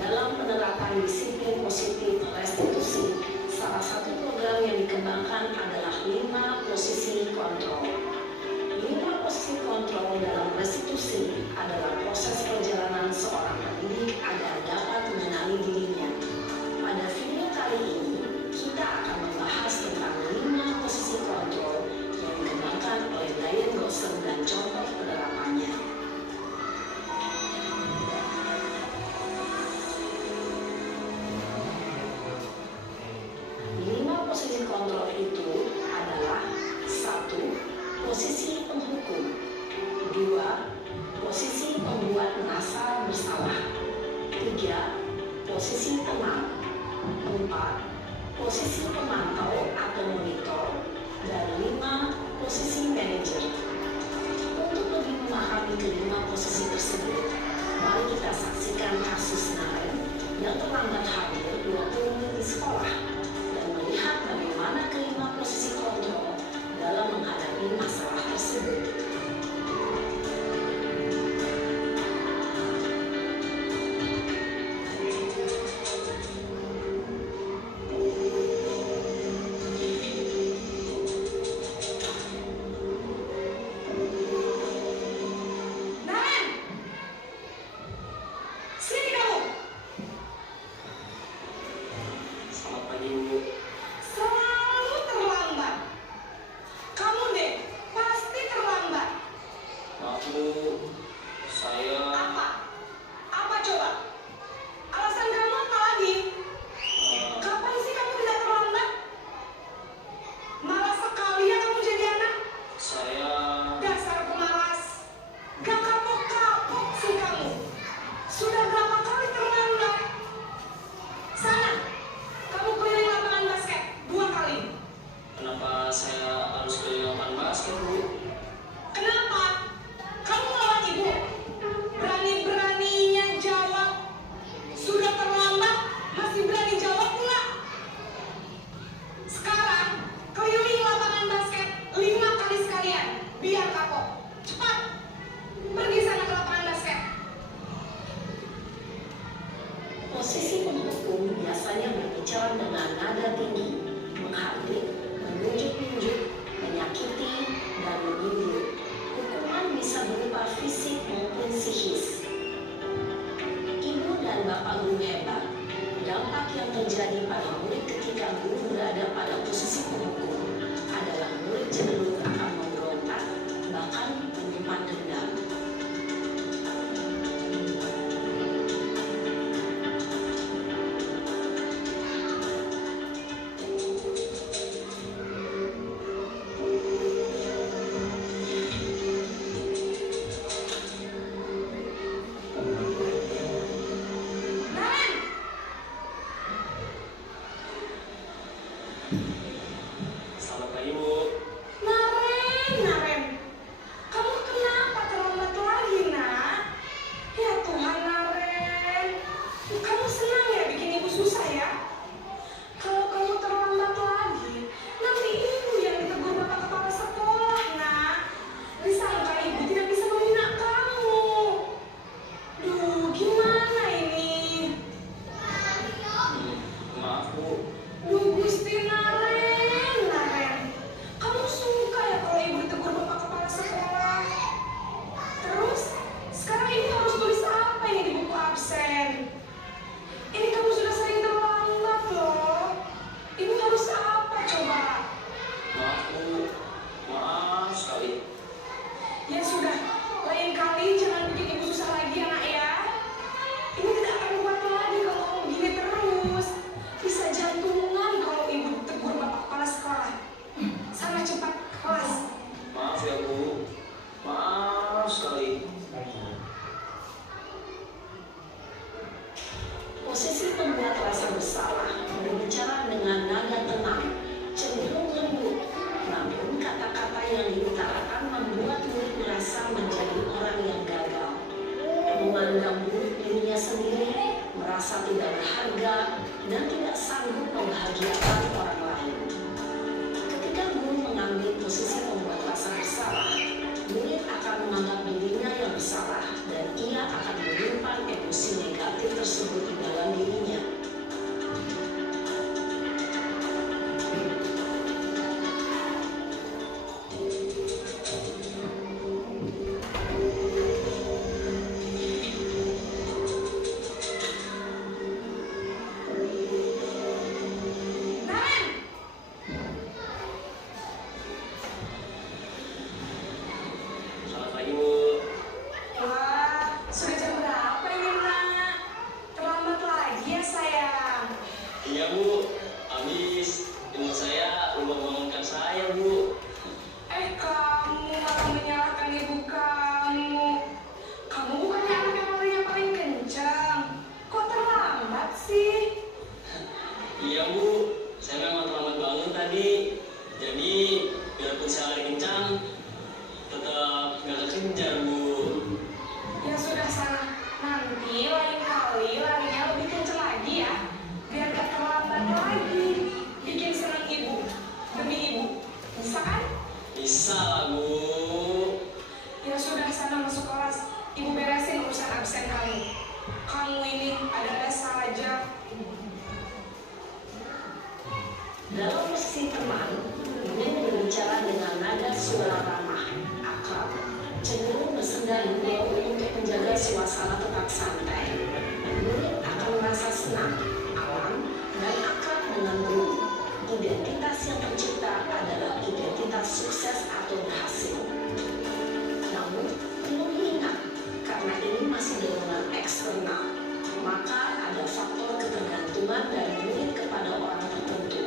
Dalam penerapan disiplin positif restitusi, salah satu program yang dikembangkan adalah 5 posisi kontrol. 5 posisi kontrol dalam restitusi adalah proses perjalanan seorang pendidik agar dapat mengenali dirinya. Pada video kali ini, kita akan membahas tentang 5 posisi kontrol yang dikembangkan oleh Diane Gosser dan contoh penerapannya. terlambat hadir 20 menit di sekolah dan melihat bagaimana kelima posisi kontrol dalam menghadapi masalah tersebut. Selalu terlambat. Kamu deh, pasti terlambat. Maaf Bu, saya Apa? Apa coba? Alasan kamu apa lagi? Kapan sih kamu tidak terlambat? Malas sekali ya kamu jadi anak. saya Dasar pemalas. Gak kapok-kapok sih kamu. Sudah berapa kali terlambat? Sana, kamu keliling lapangan basket 2 kali. kenapa saya harus keliling lapangan basket Bu? Kenapa? Kamu melawan ibu? Berani-beraninya jawab. Sudah terlambat, masih berani jawab pula. Sekarang, keliling lapangan basket 5 kali sekalian. Biar kapok. Cepat. Pergi sana ke lapangan basket. Posisi penghukum biasanya berbicara dengan nada tinggi, menghardik, menunjuk-nunjuk, menyakiti, dan menyindir. Hukuman bisa berupa fisik maupun psikis. Ibu dan bapak guru hebat, dampak yang terjadi pada murid ketika guru berada pada posisi penghukum adalah murid cenderung akan memberontak, bahkan menyimpan dendam. Naren! Selamat pagi Bu. Naren. Kamu kenapa terlambat lagi, nak? Ya Tuhan, Naren. Kamu senang ya bikin ibu susah ya? Kalau kamu terlambat lagi, nanti ibu yang ditegur bapak kepala sekolah, nak. Disangka ibu tidak bisa membina kamu. Duh, gimana ini? Maaf Bu. Duh, Gusti Naren. Kamu suka ya kalau ibu ditegur bapak kepala sekolah? Terus, sekarang ibu harus tulis apa ini di buku absen? Ini kamu sudah sering terlambat loh. Ibu harus apa coba? Maaf Bu. Maaf sekali. Ya sudah, lain kali jangan bikin ibu susah lagi ya, nak ya. Ibu tidak akan kuat lagi kalau kamu begini terus. Bisa jantungan kalau ibu tegur bapak kepala sekolah. Sana cepat ke kelas. Maaf ya Bu. Maaf sekali. Posisi pembuat rasa bersalah berbicara dengan nada tenang, cenderung lembut, namun kata-kata yang diutarakan membuat murid merasa menjadi orang yang gagal, memandang buruk dirinya sendiri, merasa tidak berharga, dan tidak sanggup membahagiakan orang lain. Ketika guru mengambil posisi pembuat rasa bersalah, murid akan menganggap dirinya yang bersalah dan ia akan menyimpan emosi negatif tersebut di dalam dirinya. Naren! Selamat pagi Bu. Wah, sudah jam berapa ini, nak? Terlambat lagi ya, sayang? absen kamu. Kamu ini ada saja. Dalam posisi teman, murid berbicara dengan nada suara ramah, akrab, cenderung bersenda beliau untuk menjaga suasana tetap santai. Murid akan merasa senang, aman, dan akrab dengan guru. Identitas yang tercipta adalah identitas sukses atau berhasil. Namun, perlu diingat, karena ini masih dorongan eksternal, maka ada faktor ketergantungan dari murid kepada orang tertentu.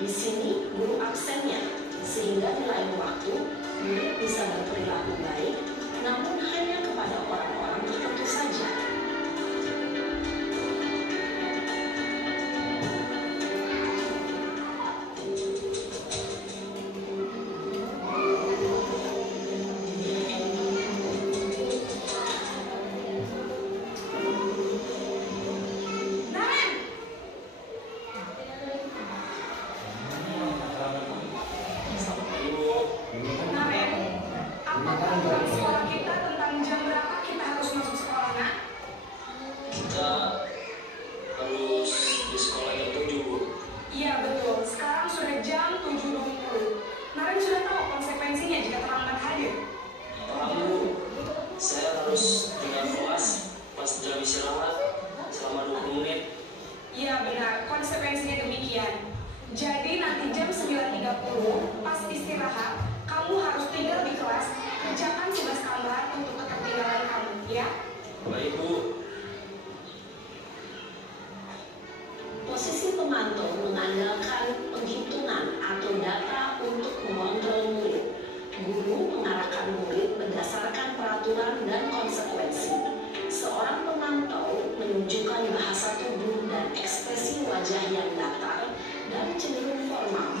Di sini, guru absennya, sehingga di lain waktu, murid bisa berperilaku baik, namun hanya kepada orang-orang tertentu saja. Naren, apa peraturan sekolah kita tentang jam berapa kita harus masuk sekolah, nak? Kita harus di sekolah jam 7, Bu. Iya betul, sekarang sudah jam 7.20. Naren sudah tahu konsekuensinya jika terlambat hadir. Paham, Bu. Saya harus tinggal kelas pas jam istirahat selama 20 menit. Iya benar, konsekuensinya demikian. Jadi nanti jam 9.30 pas istirahat, kamu harus tinggal di kelas, kerjakan tugas tambahan untuk ketertinggalan kamu, ya? Baik, Bu. Posisi pemantau mengandalkan penghitungan atau data untuk mengontrol murid. Guru mengarahkan murid berdasarkan peraturan dan konsekuensi. Seorang pemantau menunjukkan bahasa tubuh dan ekspresi wajah yang datar dan cenderung formal.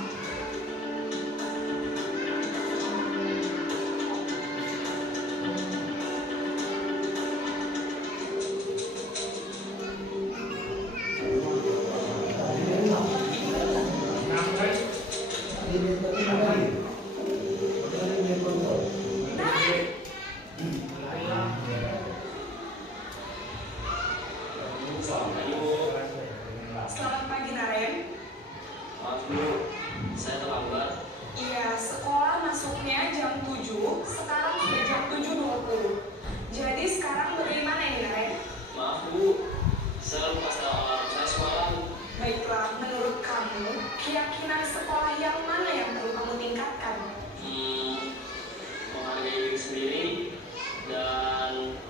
Selamat pagi, Naren. Maaf, Bu. Saya terlambat. Iya, sekolah masuknya jam 7, sekarang sudah jam 7.20. Jadi sekarang bagaimana ini, Naren? Maaf, Bu. Saya lupa setel alarm saya semalam. Baiklah, menurut kamu, keyakinan sekolah yang mana yang perlu kamu tingkatkan? Menghargai diri sendiri dan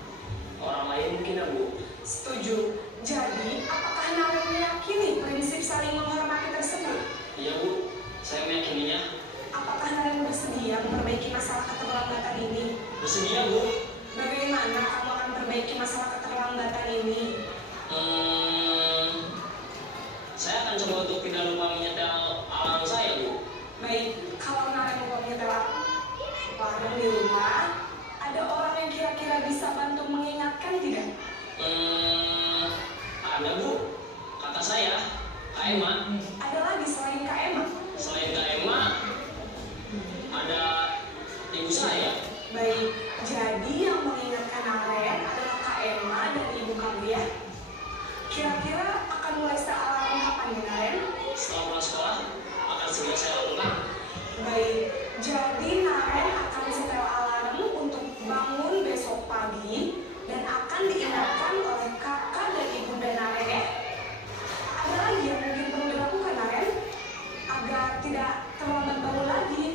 orang lain mungkin, ya, Bu. Setuju. Jadi, apakah Naren meyakini prinsip saling menghormati tersebut? Iya, Bu. Saya meyakininya. Apakah Naren bersedia memperbaiki masalah keterlambatan ini? Bersedia, Bu. Bagaimana kamu akan perbaiki masalah keterlambatan ini? Saya akan coba untuk tidak lupa menyetel alarm saya, Bu. Baik, kalau Naren mau menyetel alarm di rumah, ada orang yang kira-kira bisa bantu mengingatkan tidak? Ada, Bu. Kata saya, Kak Emma. Ada lagi selain Kak Emma? Selain Kak Emma, ada ibu saya. Baik, jadi yang mengingatkan Naren adalah Kak Emma dan ibu kamu ya? Kira-kira akan mulai setel alarm kapan ya, Naren? Setelah pulang sekolah, akan segera saya lakukan. Baik, jadi Naren akan setel alarm untuk bangun besok pagi dan akan diingatkan oleh kakak dan ibunda Naren ya? Ada lagi yang mungkin perlu dilakukan, Naren? Agar tidak terlambat bangun lagi.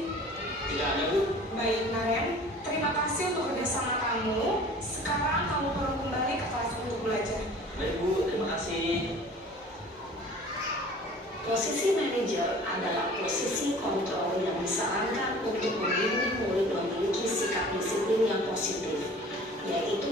Tidak ada, Bu. Baik, Naren. Terima kasih untuk kerjasama kamu. Sekarang kamu perlu kembali ke kelas untuk belajar. Baik, Bu. Terima kasih. Posisi manajer adalah posisi kontrol yang disarankan untuk membimbing murid memiliki sikap disiplin yang positif, yaitu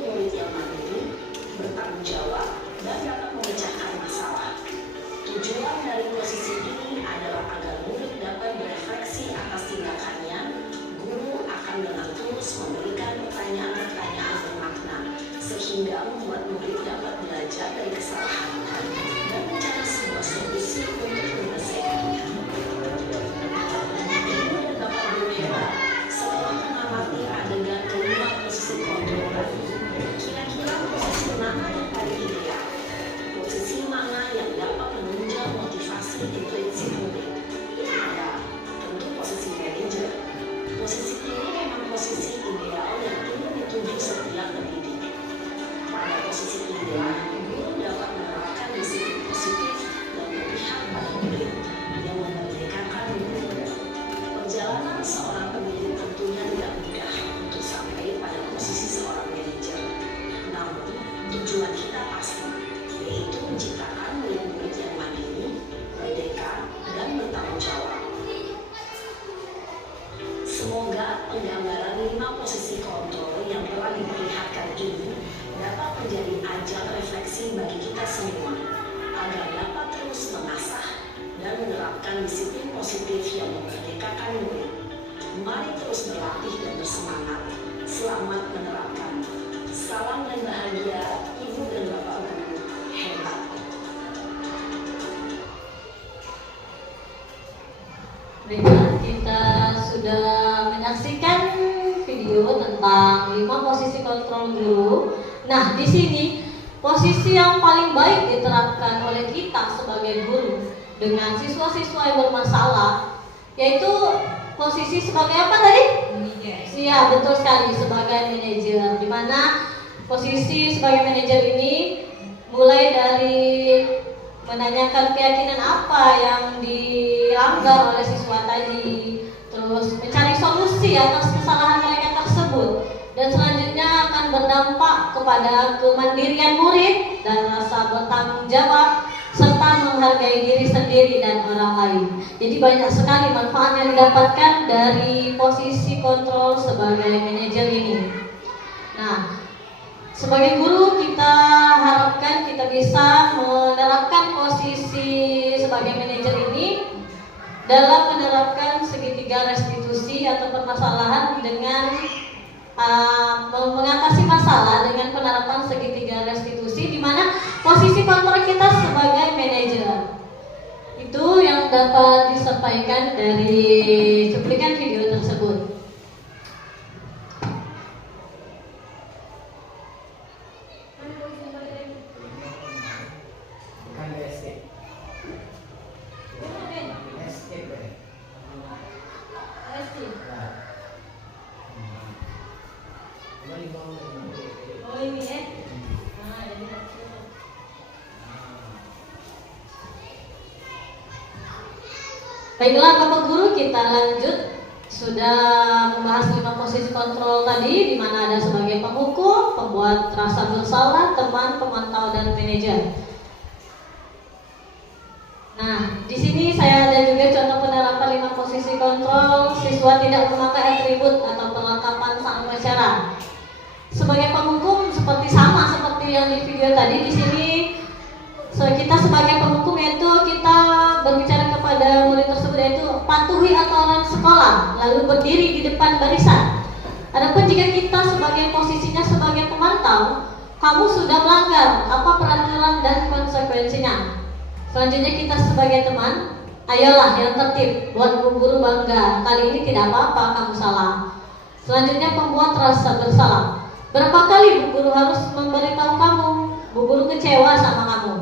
tujuan kita pasti, yaitu menciptakan murid-murid yang mandiri, merdeka, dan bertanggung jawab. Semoga penggambaran 5 posisi kontrol yang telah diperlihatkan ini dapat menjadi ajang refleksi bagi kita semua, agar dapat terus mengasah dan menerapkan disiplin positif yang memerdekakan murid. Mari terus berlatih dan bersemangat. Selamat menerapkan. Salam dan bahagia, Ibu dan Bapak Guru. Hebat. Baiklah, kita sudah menyaksikan video tentang 5 posisi kontrol guru. Nah, di sini posisi yang paling baik diterapkan oleh kita sebagai guru dengan siswa-siswa yang bermasalah, yaitu posisi sebagai apa tadi? Iya, betul sekali, sebagai manajer. Di mana posisi sebagai manajer ini mulai dari menanyakan keyakinan apa yang dilanggar oleh siswa tadi, terus mencari solusi atas kesalahan mereka tersebut, dan selanjutnya akan berdampak kepada kemandirian murid dan rasa bertanggung jawab serta menghargai diri sendiri dan orang lain. Jadi banyak sekali manfaat yang didapatkan dari posisi kontrol sebagai manajer ini. Nah, sebagai guru kita harapkan kita bisa menerapkan posisi sebagai manajer ini dalam menerapkan segitiga restitusi atau permasalahan dengan mengatasi masalah dengan penerapan segitiga restitusi, di mana posisi kontrol kita sebagai manajer. Itu yang dapat disampaikan dari cuplikan video tersebut. Baiklah Bapak Guru, kita lanjut. Sudah membahas 5 posisi kontrol tadi, di mana ada sebagai penghukum, pembuat rasa bersalah, teman, pemantau, dan manajer. Nah, di sini saya ada juga contoh penerapan 5 posisi kontrol. Siswa tidak memakai atribut atau perlengkapan sang pengacara. Sebagai penghukum seperti yang di video tadi, di sini kita sebagai penghukum yaitu kita berbicara kepada murid tersebut, yaitu patuhi aturan sekolah, lalu berdiri di depan barisan. Adapun jika kita sebagai posisinya sebagai pemantau, kamu sudah melanggar, apa peraturan dan konsekuensinya. Selanjutnya kita sebagai teman, ayolah yang tertib, buat Bu Guru bangga, kali ini tidak apa-apa kamu salah. Selanjutnya pembuat rasa bersalah. Berapa kali Bu Guru harus memberitahu kamu, Bu Guru kecewa sama kamu.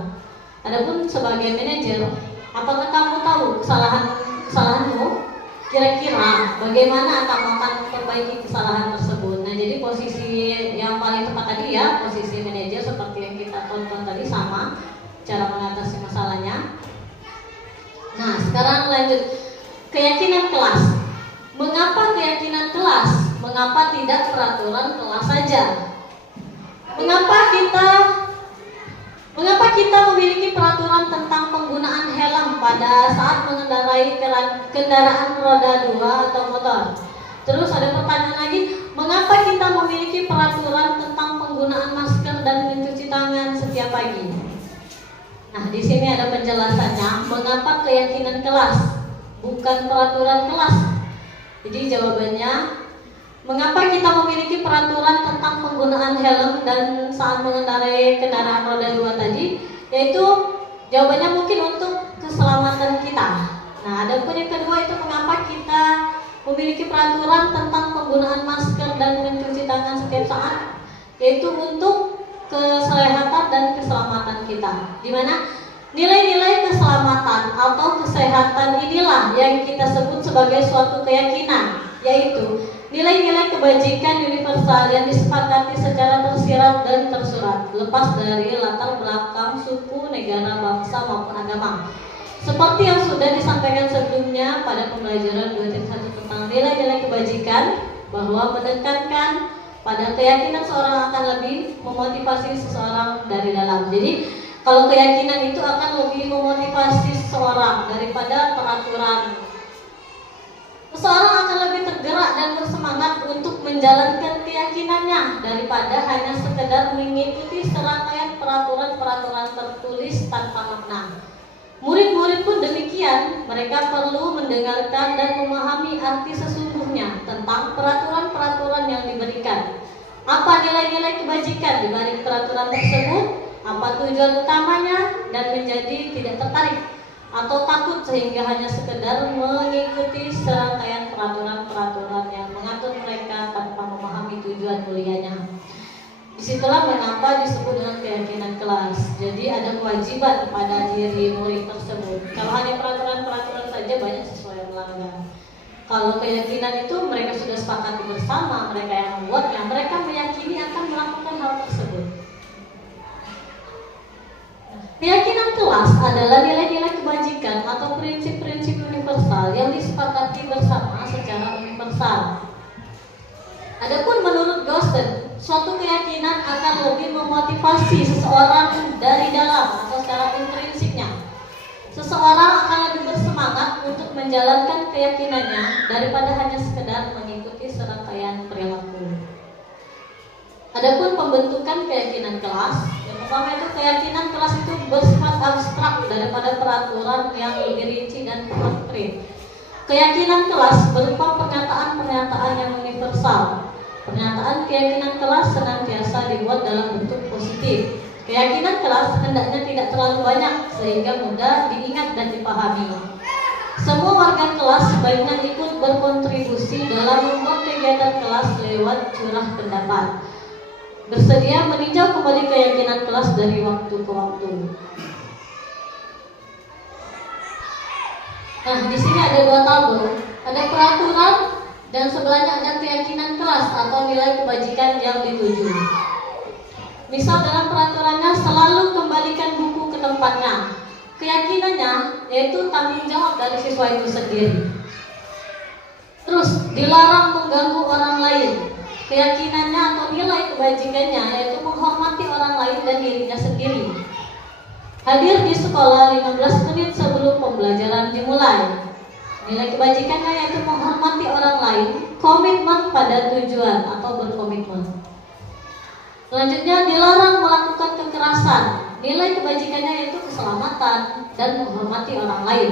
Adapun sebagai manajer, apakah kamu tahu kesalahanmu? Kira-kira bagaimana kamu akan memperbaiki kesalahan tersebut? Nah, jadi posisi yang paling tepat tadi ya, posisi manajer seperti yang kita tonton tadi, sama cara mengatasi masalahnya. Nah, sekarang lanjut keyakinan kelas. Mengapa keyakinan kelas? Mengapa tidak peraturan kelas saja? Mengapa kita memiliki peraturan tentang penggunaan helm pada saat mengendarai kendaraan roda 2 atau motor? Terus ada pertanyaan lagi, mengapa kita memiliki peraturan tentang penggunaan masker dan mencuci tangan setiap pagi? Nah, di sini ada penjelasannya, mengapa keyakinan kelas, bukan peraturan kelas. Jadi jawabannya, mengapa kita memiliki peraturan tentang penggunaan helm dan saat mengendarai kendaraan roda 2 tadi? Yaitu jawabannya mungkin untuk keselamatan kita. Nah, ada pun yang kedua itu mengapa kita memiliki peraturan tentang penggunaan masker dan mencuci tangan setiap saat? Yaitu untuk kesehatan dan keselamatan kita. Di mana nilai-nilai keselamatan atau kesehatan inilah yang kita sebut sebagai suatu keyakinan, yaitu nilai-nilai kebajikan universal yang disepakati secara tersirat dan tersurat, lepas dari latar belakang suku, negara, bangsa maupun agama. Seperti yang sudah disampaikan sebelumnya pada pembelajaran 2.1 tentang nilai-nilai kebajikan, bahwa menekankan pada keyakinan seorang akan lebih memotivasi seseorang dari dalam. Jadi kalau keyakinan itu akan lebih memotivasi seseorang daripada peraturan. Seseorang akan lebih tergerak dan bersemangat untuk menjalankan keyakinannya daripada hanya sekedar mengikuti serangkaian peraturan-peraturan tertulis tanpa makna. Murid-murid pun demikian, mereka perlu mendengarkan dan memahami arti sesungguhnya tentang peraturan-peraturan yang diberikan. Apa nilai-nilai kebajikan di balik peraturan tersebut? Apa tujuan utamanya? Dan menjadi tidak tertarik atau takut sehingga hanya sekedar mengikuti serangkaian peraturan-peraturan yang mengatur mereka tanpa memahami tujuan mulianya. Disitulah mengapa disebut dengan keyakinan kelas. Jadi ada kewajiban pada diri murid tersebut. Kalau hanya peraturan-peraturan saja banyak siswa yang melanggar. Kalau keyakinan itu mereka sudah sepakati bersama, mereka yang membuatnya, mereka meyakini akan melakukan hal tersebut. Keyakinan kelas adalah nilai-nilai kebajikan atau prinsip-prinsip universal yang disepakati bersama secara universal. Adapun menurut Gosten, suatu keyakinan akan lebih memotivasi seseorang dari dalam atau secara intrinsiknya. Seseorang akan lebih bersemangat untuk menjalankan keyakinannya daripada hanya sekedar mengikuti serangkaian perilaku. Adapun pembentukan keyakinan kelas, yang pertama itu keyakinan kelas itu bersifat abstrak daripada peraturan yang lebih rinci dan konkret. Keyakinan kelas berupa pernyataan-pernyataan yang universal. Pernyataan keyakinan kelas senantiasa dibuat dalam bentuk positif. Keyakinan kelas hendaknya tidak terlalu banyak sehingga mudah diingat dan dipahami. Semua warga kelas sebaiknya ikut berkontribusi dalam membuat kegiatan kelas lewat curah pendapat. Bersedia meninjau kembali keyakinan kelas dari waktu ke waktu. Nah, di sini ada dua tabel, ada peraturan dan sebelahnya ada keyakinan kelas atau nilai kebajikan yang dituju. Misal dalam peraturannya selalu kembalikan buku ke tempatnya. Keyakinannya yaitu tanggung jawab dari siswa itu sendiri. Terus dilarang mengganggu orang lain. Keyakinannya atau nilai kebajikannya yaitu menghormati orang lain dan dirinya sendiri. Hadir di sekolah 15 menit sebelum pembelajaran dimulai. Nilai kebajikannya yaitu menghormati orang lain, komitmen pada tujuan atau berkomitmen. Selanjutnya dilarang melakukan kekerasan. Nilai kebajikannya yaitu keselamatan dan menghormati orang lain.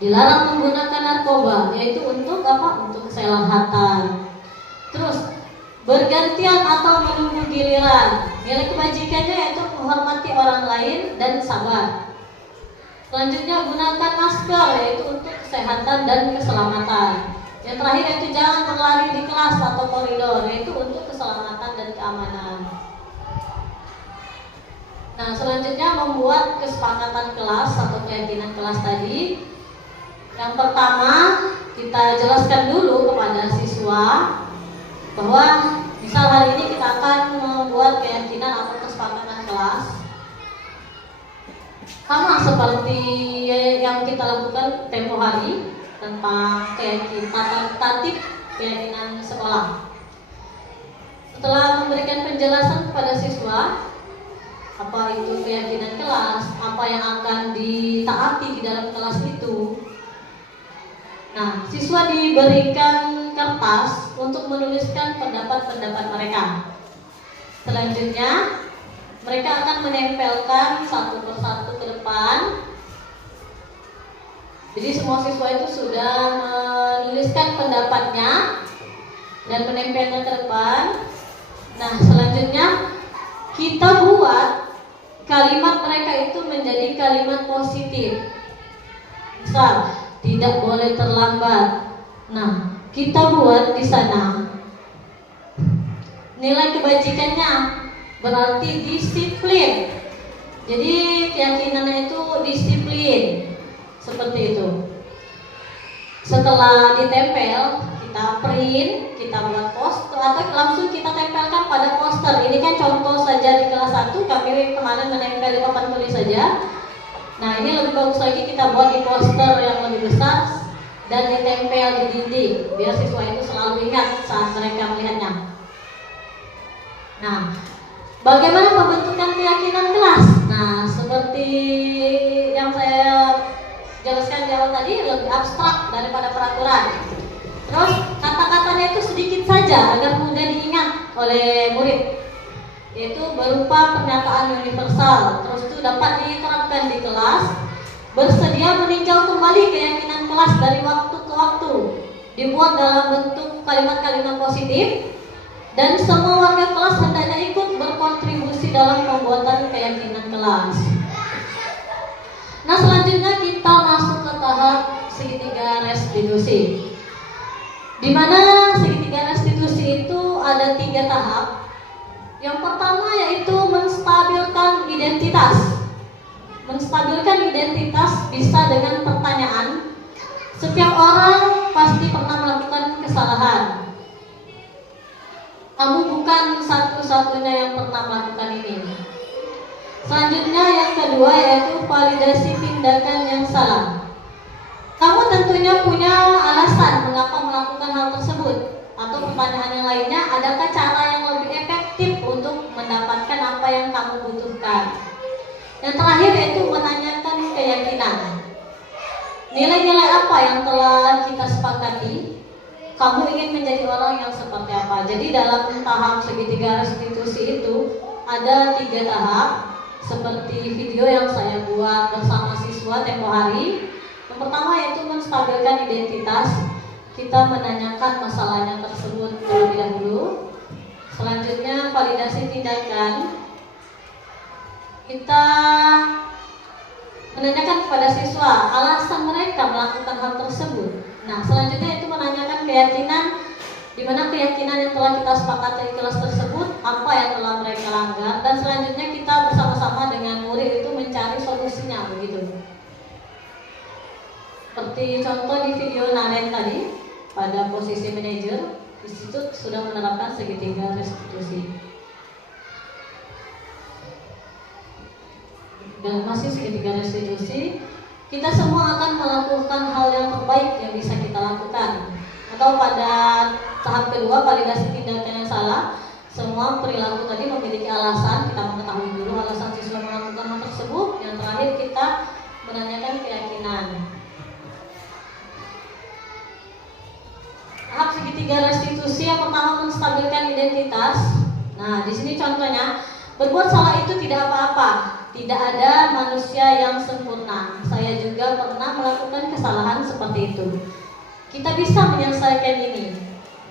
Dilarang menggunakan narkoba, yaitu untuk apa? Untuk keselahatan. Terus bergantian atau menunggu giliran. Nilai kebajikannya yaitu menghormati orang lain dan sabar. Selanjutnya gunakan masker, yaitu untuk kesehatan dan keselamatan. Yang terakhir yaitu jangan berlari di kelas atau koridor, yaitu untuk keselamatan dan keamanan. Nah, selanjutnya membuat kesepakatan kelas atau keyakinan kelas tadi. Yang pertama, kita jelaskan dulu kepada siswa bahwa misal hari ini kita akan membuat keyakinan atau kesepakatan kelas sama seperti yang kita lakukan tempo hari tentang keyakinan tatip keyakinan sekolah. Setelah memberikan penjelasan kepada siswa apa itu keyakinan kelas, apa yang akan ditaati di dalam kelas itu. Nah, siswa diberikan kertas untuk menuliskan pendapat-pendapat mereka. Selanjutnya, mereka akan menempelkan satu persatu ke depan. Jadi semua siswa itu sudah menuliskan pendapatnya dan menempelnya ke depan. Nah, selanjutnya kita buat kalimat mereka itu menjadi kalimat positif. Misal, tidak boleh terlambat. Nah, kita buat di sana nilai kebajikannya berarti disiplin. Jadi keyakinannya itu disiplin. Seperti itu. Setelah ditempel, kita print, kita buat poster atau langsung kita tempelkan pada poster. Ini kan contoh saja di kelas 1, kami kemarin menempel di papan tulis saja. Nah, ini lebih bagus lagi kita buat di poster yang lebih besar dan ditempel di dinding biar siswa itu selalu ingat saat mereka melihatnya. Nah, bagaimana pembentukan keyakinan kelas? Nah, seperti yang saya jelaskan di awal tadi, lebih abstrak daripada peraturan. Terus kata-katanya itu sedikit saja agar mudah diingat oleh murid, yaitu berupa pernyataan universal. Terus itu dapat diterapkan di kelas. Bersedia meninjau kembali keyakinan kelas dari waktu ke waktu, dibuat dalam bentuk kalimat-kalimat positif, dan semua warga kelas hendaknya ikut berkontribusi dalam pembuatan keyakinan kelas. Nah, selanjutnya kita masuk ke tahap segitiga restitusi, di mana segitiga restitusi itu ada 3 tahap. Yang pertama yaitu menstabilkan identitas. Menstabilkan identitas bisa dengan pertanyaan. Setiap orang pasti pernah melakukan kesalahan. Kamu bukan satu-satunya yang pernah melakukan ini. Selanjutnya yang kedua yaitu validasi tindakan yang salah. Kamu tentunya punya alasan mengapa melakukan hal tersebut. Atau pertanyaan yang lainnya, adakah cara yang lebih efektif untuk mendapatkan apa yang kamu butuhkan? Yang terakhir yaitu menanyakan keyakinan. Nilai-nilai apa yang telah kita sepakati? Kamu ingin menjadi orang yang seperti apa? Jadi dalam tahap segitiga restitusi itu ada 3 tahap, seperti video yang saya buat bersama siswa tempo hari. Yang pertama yaitu menstabilkan identitas. Kita menanyakan masalahnya tersebut terlebih dahulu. Selanjutnya validasi tindakan. Kita menanyakan kepada siswa alasan mereka melakukan hal tersebut. Nah, selanjutnya itu menanyakan keyakinan, di mana keyakinan yang telah kita sepakati di kelas tersebut, apa yang telah mereka langgar, dan selanjutnya kita bersama-sama dengan murid itu mencari solusinya, begitu. Seperti contoh di video Naren tadi, pada posisi manajer, di situ sudah menerapkan segitiga restitusi. Dan masih segitiga restitusi, kita semua akan melakukan hal yang terbaik yang bisa kita lakukan. Atau pada tahap kedua, validasi tindakan yang salah, semua perilaku tadi memiliki alasan. Kita mengetahui dulu alasan siswa melakukan hal tersebut. Yang terakhir kita menanyakan keyakinan. Tahap segitiga restitusi yang pertama menstabilkan identitas. Nah, di sini contohnya, berbuat salah itu tidak apa-apa. Tidak ada manusia yang sempurna. Saya juga pernah melakukan kesalahan seperti itu. Kita bisa menyelesaikan ini.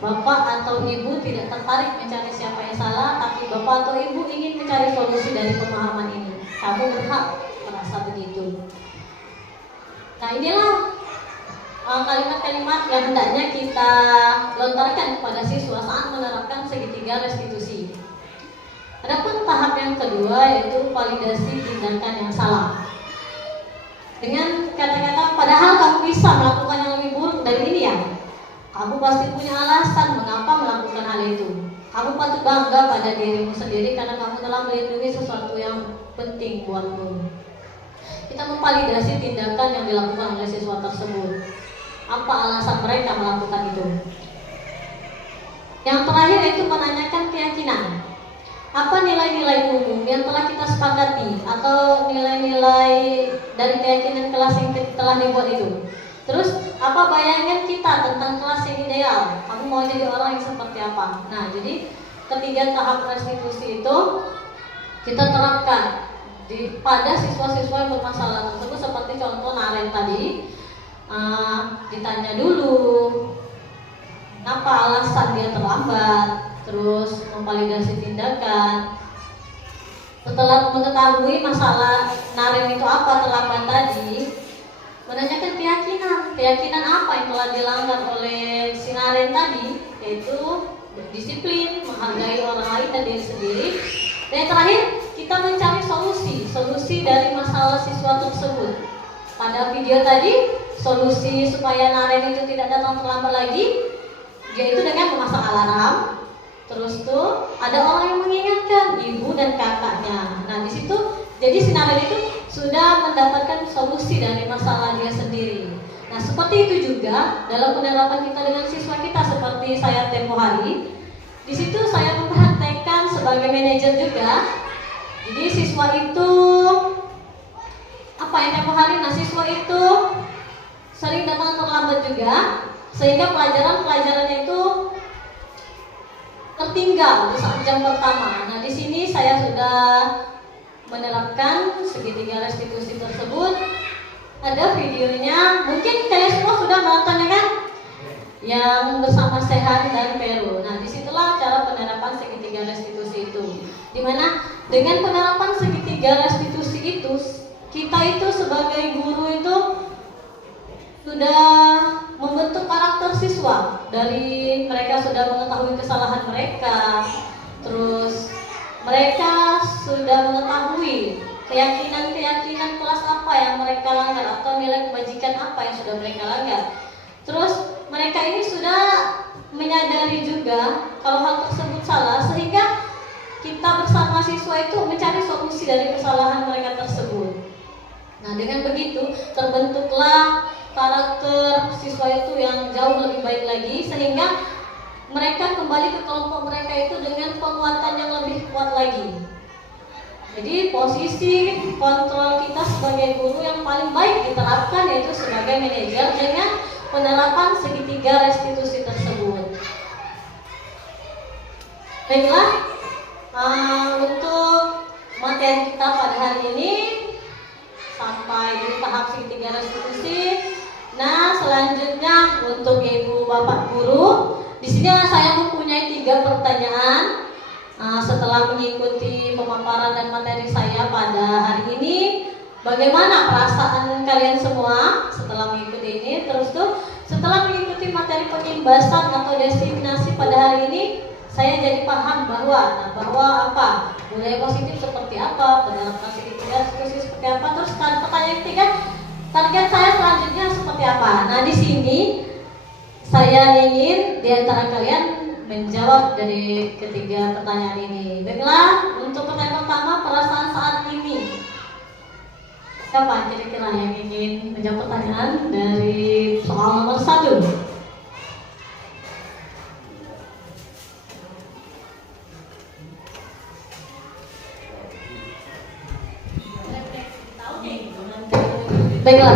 Bapak atau ibu tidak tertarik mencari siapa yang salah, tapi bapak atau ibu ingin mencari solusi dari pemahaman ini. Kamu berhak merasa begitu. Nah, inilah kalimat-kalimat yang hendaknya kita lontarkan kepada siswa saat menerapkan segitiga restitusi. Adapun tahap yang kedua yaitu validasi tindakan yang salah. Dengan kata-kata, padahal kamu bisa melakukan yang lebih buruk dari ini ya. Kamu pasti punya alasan mengapa melakukan hal itu. Kamu patut bangga pada dirimu sendiri karena kamu telah melindungi sesuatu yang penting buatmu. Kita memvalidasi tindakan yang dilakukan oleh siswa tersebut. Apa alasan mereka melakukan itu? Yang terakhir yaitu menanyakan keyakinan. Apa nilai-nilai umum yang telah kita sepakati atau nilai-nilai dari keyakinan kelas yang telah dibuat itu? Terus apa bayangan kita tentang kelas yang ideal? Kamu mau jadi orang yang seperti apa? Nah, jadi ketiga tahap restitusi itu kita terapkan pada siswa-siswa yang bermasalah tersebut, seperti contoh Naren tadi. Ditanya dulu apa alasan dia terlambat, terus memvalidasi tindakan. Setelah mengetahui masalah Naren itu apa terlambat tadi, menanyakan keyakinan apa yang telah dilanggar oleh si Naren tadi, yaitu disiplin, menghargai orang lain dan diri sendiri. Dan yang terakhir, kita mencari solusi dari masalah siswa tersebut. Pada video tadi, solusi supaya Naren itu tidak datang terlambat lagi, yaitu dengan memasang alarm. Terus tuh ada orang yang mengingatkan, ibu dan kakaknya. Nah, di situ jadi si Naren itu sudah mendapatkan solusi dari masalah dia sendiri. Nah, seperti itu juga dalam penerapan kita dengan siswa kita, seperti saya tempo hari. Di Di situ saya memperhatikan sebagai manajer juga. Jadi siswa itu apa yang tempo hari, nah siswa itu sering datang terlambat juga, sehingga pelajaran-pelajarannya itu tertinggal di saat jam pertama. Nah, di sini saya sudah menerapkan segitiga restitusi tersebut. Ada videonya, mungkin kalian semua sudah menontonnya kan? Yang bersama Sehan dan Peru. Nah, disitulah cara penerapan segitiga restitusi itu. Dimana dengan penerapan segitiga restitusi itu, kita itu sebagai guru itu sudah membentuk karakter siswa. Dari mereka sudah mengetahui kesalahan mereka, terus mereka sudah mengetahui keyakinan kelas apa yang mereka langgar, atau nilai kebajikan apa yang sudah mereka langgar. Terus mereka ini sudah menyadari juga kalau hal tersebut salah, sehingga kita bersama siswa itu mencari solusi dari kesalahan mereka tersebut. Nah, dengan begitu terbentuklah karakter siswa itu yang jauh lebih baik lagi, sehingga mereka kembali ke kelompok mereka itu dengan penguatan yang lebih kuat lagi. Jadi posisi kontrol kita sebagai guru yang paling baik diterapkan yaitu sebagai manajer dengan penerapan segitiga restitusi tersebut. Baiklah, untuk materi kita pada hari ini sampai di tahap segitiga restitusi. Nah, selanjutnya untuk ibu bapak guru, di sini saya mempunyai 3 pertanyaan. Setelah mengikuti pemaparan dan materi saya pada hari ini, bagaimana perasaan kalian semua setelah mengikuti ini? Terus setelah mengikuti materi pengimbasan atau diseminasi pada hari ini, saya jadi paham bahwa apa budaya positif seperti apa, penerapan segitiga restitusi seperti apa. Terus pertanyaan ketiga, target saya selanjutnya seperti apa? Nah, di sini saya ingin di antara kalian menjawab dari ketiga pertanyaan ini. Baiklah, untuk pertanyaan pertama, perasaan saat ini. Siapa kira-kira yang ingin menjawab pertanyaan dari soal nomor 1? Baiklah.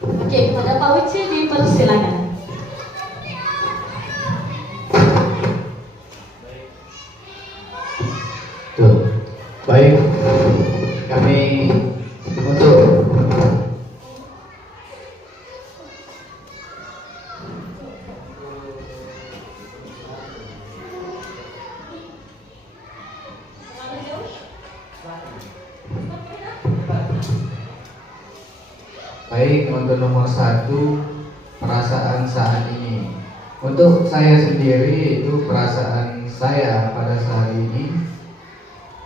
Oke, pada Pak Uci dipersilakan. Baik, kami untuk nomor 1, perasaan saat ini. Untuk saya sendiri itu perasaan saya pada saat ini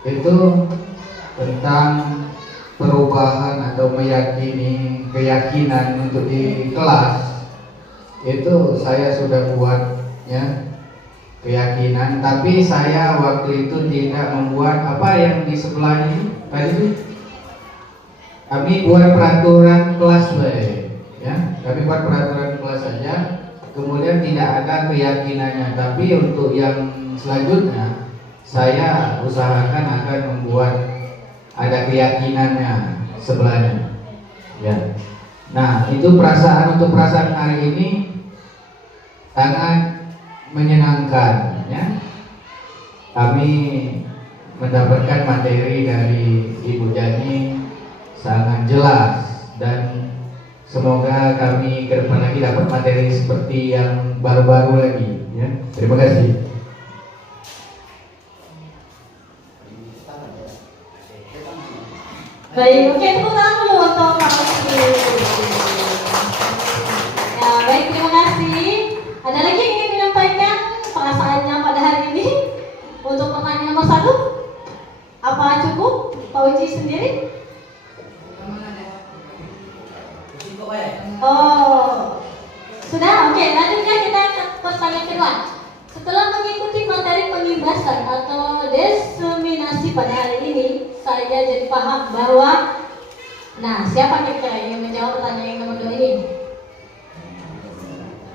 itu tentang perubahan atau meyakini keyakinan untuk di kelas. Itu saya sudah buatnya keyakinan, tapi saya waktu itu tidak membuat apa yang di sebelah ini tadi. Kami buat peraturan kelas ya. Kami buat peraturan kelas saja, kemudian tidak ada keyakinannya. Tapi untuk yang selanjutnya saya usahakan akan membuat ada keyakinannya sebelahnya. Ya. Nah, itu untuk perasaan hari ini sangat menyenangkan ya. Kami mendapatkan materi dari Ibu Jani sangat jelas, dan semoga kami ke depan lagi dapat materi seperti yang baru-baru lagi ya. Terima kasih. Baik, oke, tepuk tangan dulu untuk Pak Uci. Ya, baik, terima kasih. Ada lagi yang ingin menyampaikan perasaannya pada hari ini untuk pertanyaan nomor 1? Apa cukup Pak Uci sendiri? Oh, sudah? Oke, lanjutnya kita ke pertanyaan kedua. Setelah mengikuti materi pengimbasan atau diseminasi pada hari ini, saya jadi paham bahwa, nah, siapa kira-kira yang menjawab pertanyaan yang nomor 2 ini?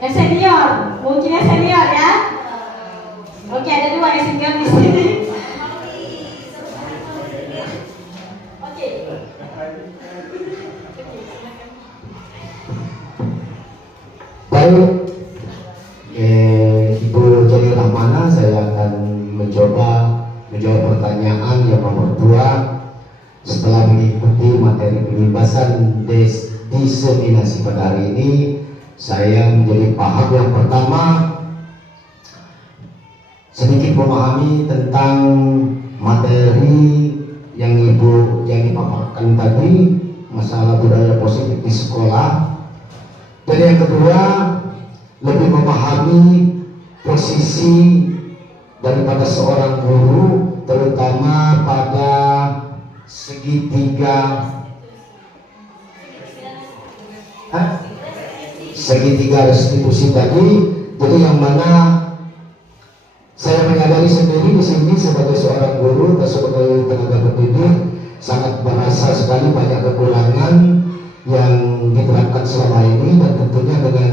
Yang senior, mungkin yang senior ya. Oke, ada 2 yang singgah di sini. Oke. Baik, Ibu Jenny Rahmana, saya akan mencoba menjawab pertanyaan yang nomor 2 setelah mengikuti materi pembebasan diseminasi pada hari ini. Saya menjadi paham yang pertama, sedikit memahami tentang materi yang Ibu Jenny paparkan tadi, masalah budaya positif di sekolah. Dan yang kedua, lebih memahami posisi daripada seorang guru, terutama pada segitiga restitusi tadi. Jadi yang mana saya menyadari sendiri di sini sebagai seorang guru atau sebagai tenaga pendidik sangat merasa sekali banyak kekurangan yang diterapkan selama ini, dan tentunya dengan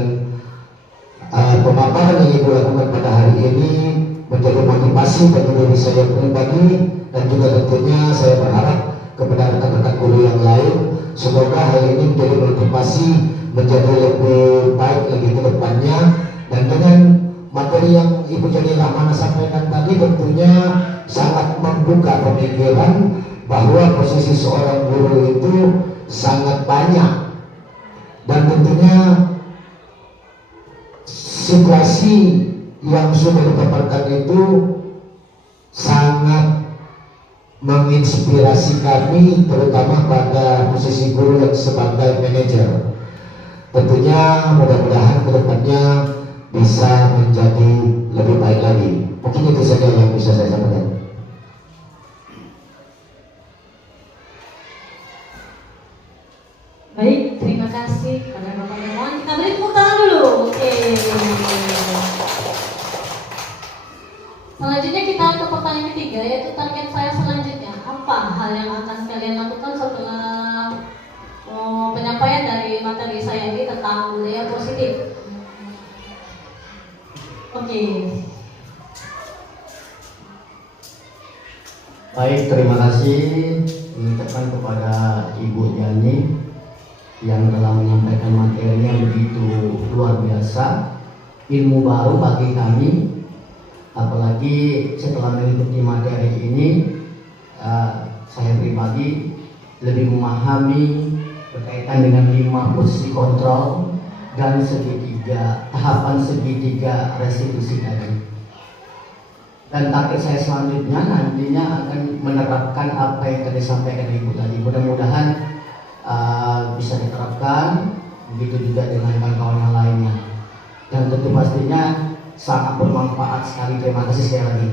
pemaparan yang Ibu lakukan pada hari ini menjadi motivasi bagi diri saya pribadi, dan juga tentunya saya berharap kepada rekan-rekan guru yang lain, semoga hal ini menjadi motivasi menjadi lebih baik lagi ke depannya. Dan dengan materi yang Ibu Jenny Rahmana sampaikan tadi tentunya sangat membuka pemikiran bahwa posisi seorang guru itu sangat banyak, dan tentunya situasi yang sudah dipaparkan itu sangat menginspirasi kami, terutama pada posisi guru yang sebagai manajer. Tentunya mudah-mudahan kedepannya bisa menjadi lebih baik lagi. Mungkin itu saja yang bisa saya sampaikan. Baik, terima kasih kepada Bapak Demon. Kita beri tepuk tangan dulu. Oke. Selanjutnya kita ke pertanyaan ketiga, yaitu target saya selanjutnya. Apa hal yang akan kalian lakukan setelah penyampaian dari materi saya ini tentang budaya positif? Oke. Baik, terima kasih mengucapkan kepada Ibu Yani yang telah menyampaikan materi yang begitu luar biasa, ilmu baru bagi kami. Apalagi setelah mengikuti materi ini, saya pribadi lebih memahami berkaitan dengan 5 posisi kontrol dan tahapan segitiga restitusi tadi. Dan target saya selanjutnya nantinya akan menerapkan apa yang tadi disampaikan Ibu tadi. Mudah-mudahan bisa diterapkan, begitu juga dengan kawan-kawan yang lainnya, dan tentu pastinya sangat bermanfaat sekali. Terima kasih sekali lagi.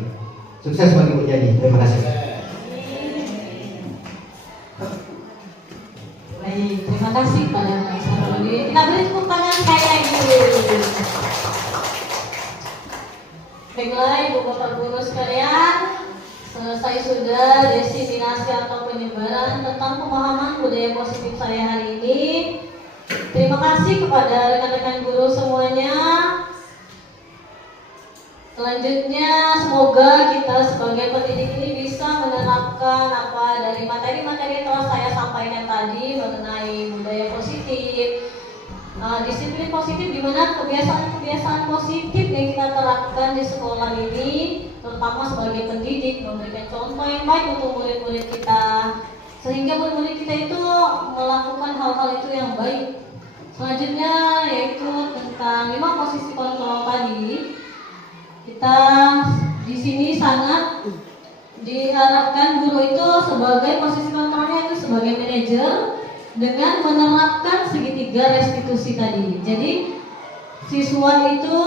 Sukses bagi Ibu Yani. Terima kasih. Baik, terima kasih pada Pak. Kita beri tepuk tangan sekali lagi. Baiklah Ibu Bapak Guru sekalian, selesai sudah diseminasi atau penyebaran tentang pemahaman budaya positif saya hari ini. Terima kasih kepada rekan-rekan guru semuanya. Selanjutnya semoga kita sebagai pendidik ini bisa menerapkan apa dari materi-materi yang telah saya sampaikan tadi mengenai budaya positif, disiplin positif, di mana kebiasaan-kebiasaan positif yang kita terapkan di sekolah ini, terutama sebagai pendidik, memberikan contoh yang baik untuk murid-murid kita, sehingga murid-murid kita itu melakukan hal-hal itu yang baik. Selanjutnya yaitu tentang 5 posisi kontrol tadi. Kita di sini sangat diharapkan guru itu sebagai posisi kontrolnya itu sebagai manajer dengan menerapkan segitiga restitusi tadi. Jadi siswa itu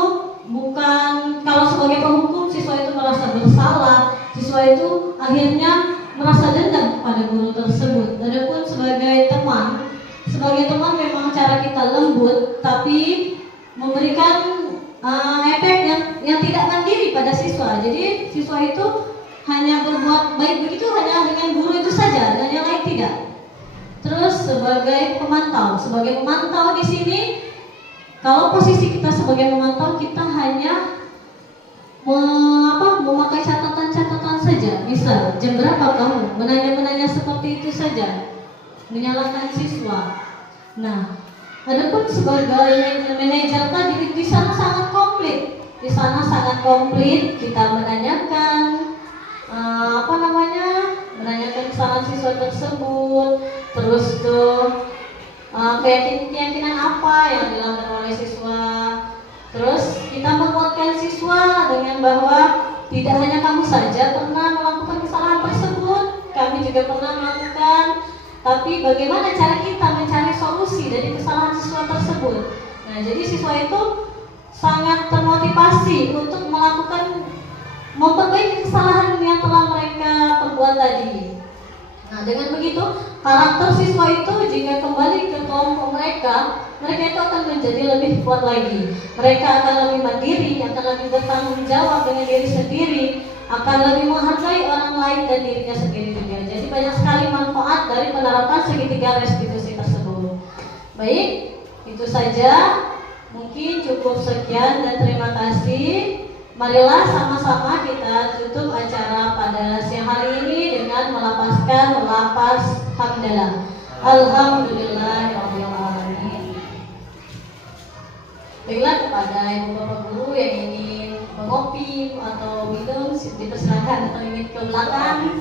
bukan, kalau sebagai penghukum siswa itu merasa bersalah, siswa itu akhirnya merasa dendam kepada guru tersebut. Adapun sebagai teman memang cara kita lembut, tapi memberikan efek yang tidak mandiri pada siswa. Jadi siswa itu hanya berbuat baik begitu hanya dengan guru itu saja, dan yang lain tidak. Terus sebagai pemantau di sini, kalau posisi kita sebagai pemantau, kita hanya memakai catatan-catatan saja. Misal, jam berapa kamu? Menanya-menanya seperti itu saja. Menyalahkan siswa. Nah, adapun sebagai manajer tadi di sana sangat komplit. Di sana sangat komplit. Kita menanyakan menanyakan kesalahan siswa tersebut. Terus tuh keyakinan apa yang dilanggar oleh siswa. Terus kita menguatkan siswa dengan bahwa tidak hanya kamu saja pernah melakukan kesalahan tersebut, kami juga pernah melakukan. Tapi bagaimana cara kita mencari solusi dari kesalahan siswa tersebut? Nah, jadi siswa itu sangat termotivasi untuk memperbaiki kesalahan yang telah mereka perbuat tadi. Nah, dengan begitu karakter siswa itu jika kembali ke kelompok mereka itu akan menjadi lebih kuat lagi. Mereka akan lebih mandiri, akan lebih bertanggung jawab dengan diri sendiri, akan lebih menghargai orang lain dan dirinya sendiri juga. Jadi banyak sekali manfaat dari penerapan segitiga restitusi tersebut. Baik, itu saja. Mungkin cukup sekian dan terima kasih. Marilah sama-sama kita tutup acara pada siang hari ini dengan melafazkan lafaz hamdalah. Alhamdulillahirabbil alamin. Baiklah, kepada ibu bapak guru yang ingin mengopi atau minum dipersilakan atau ingin ke belakang.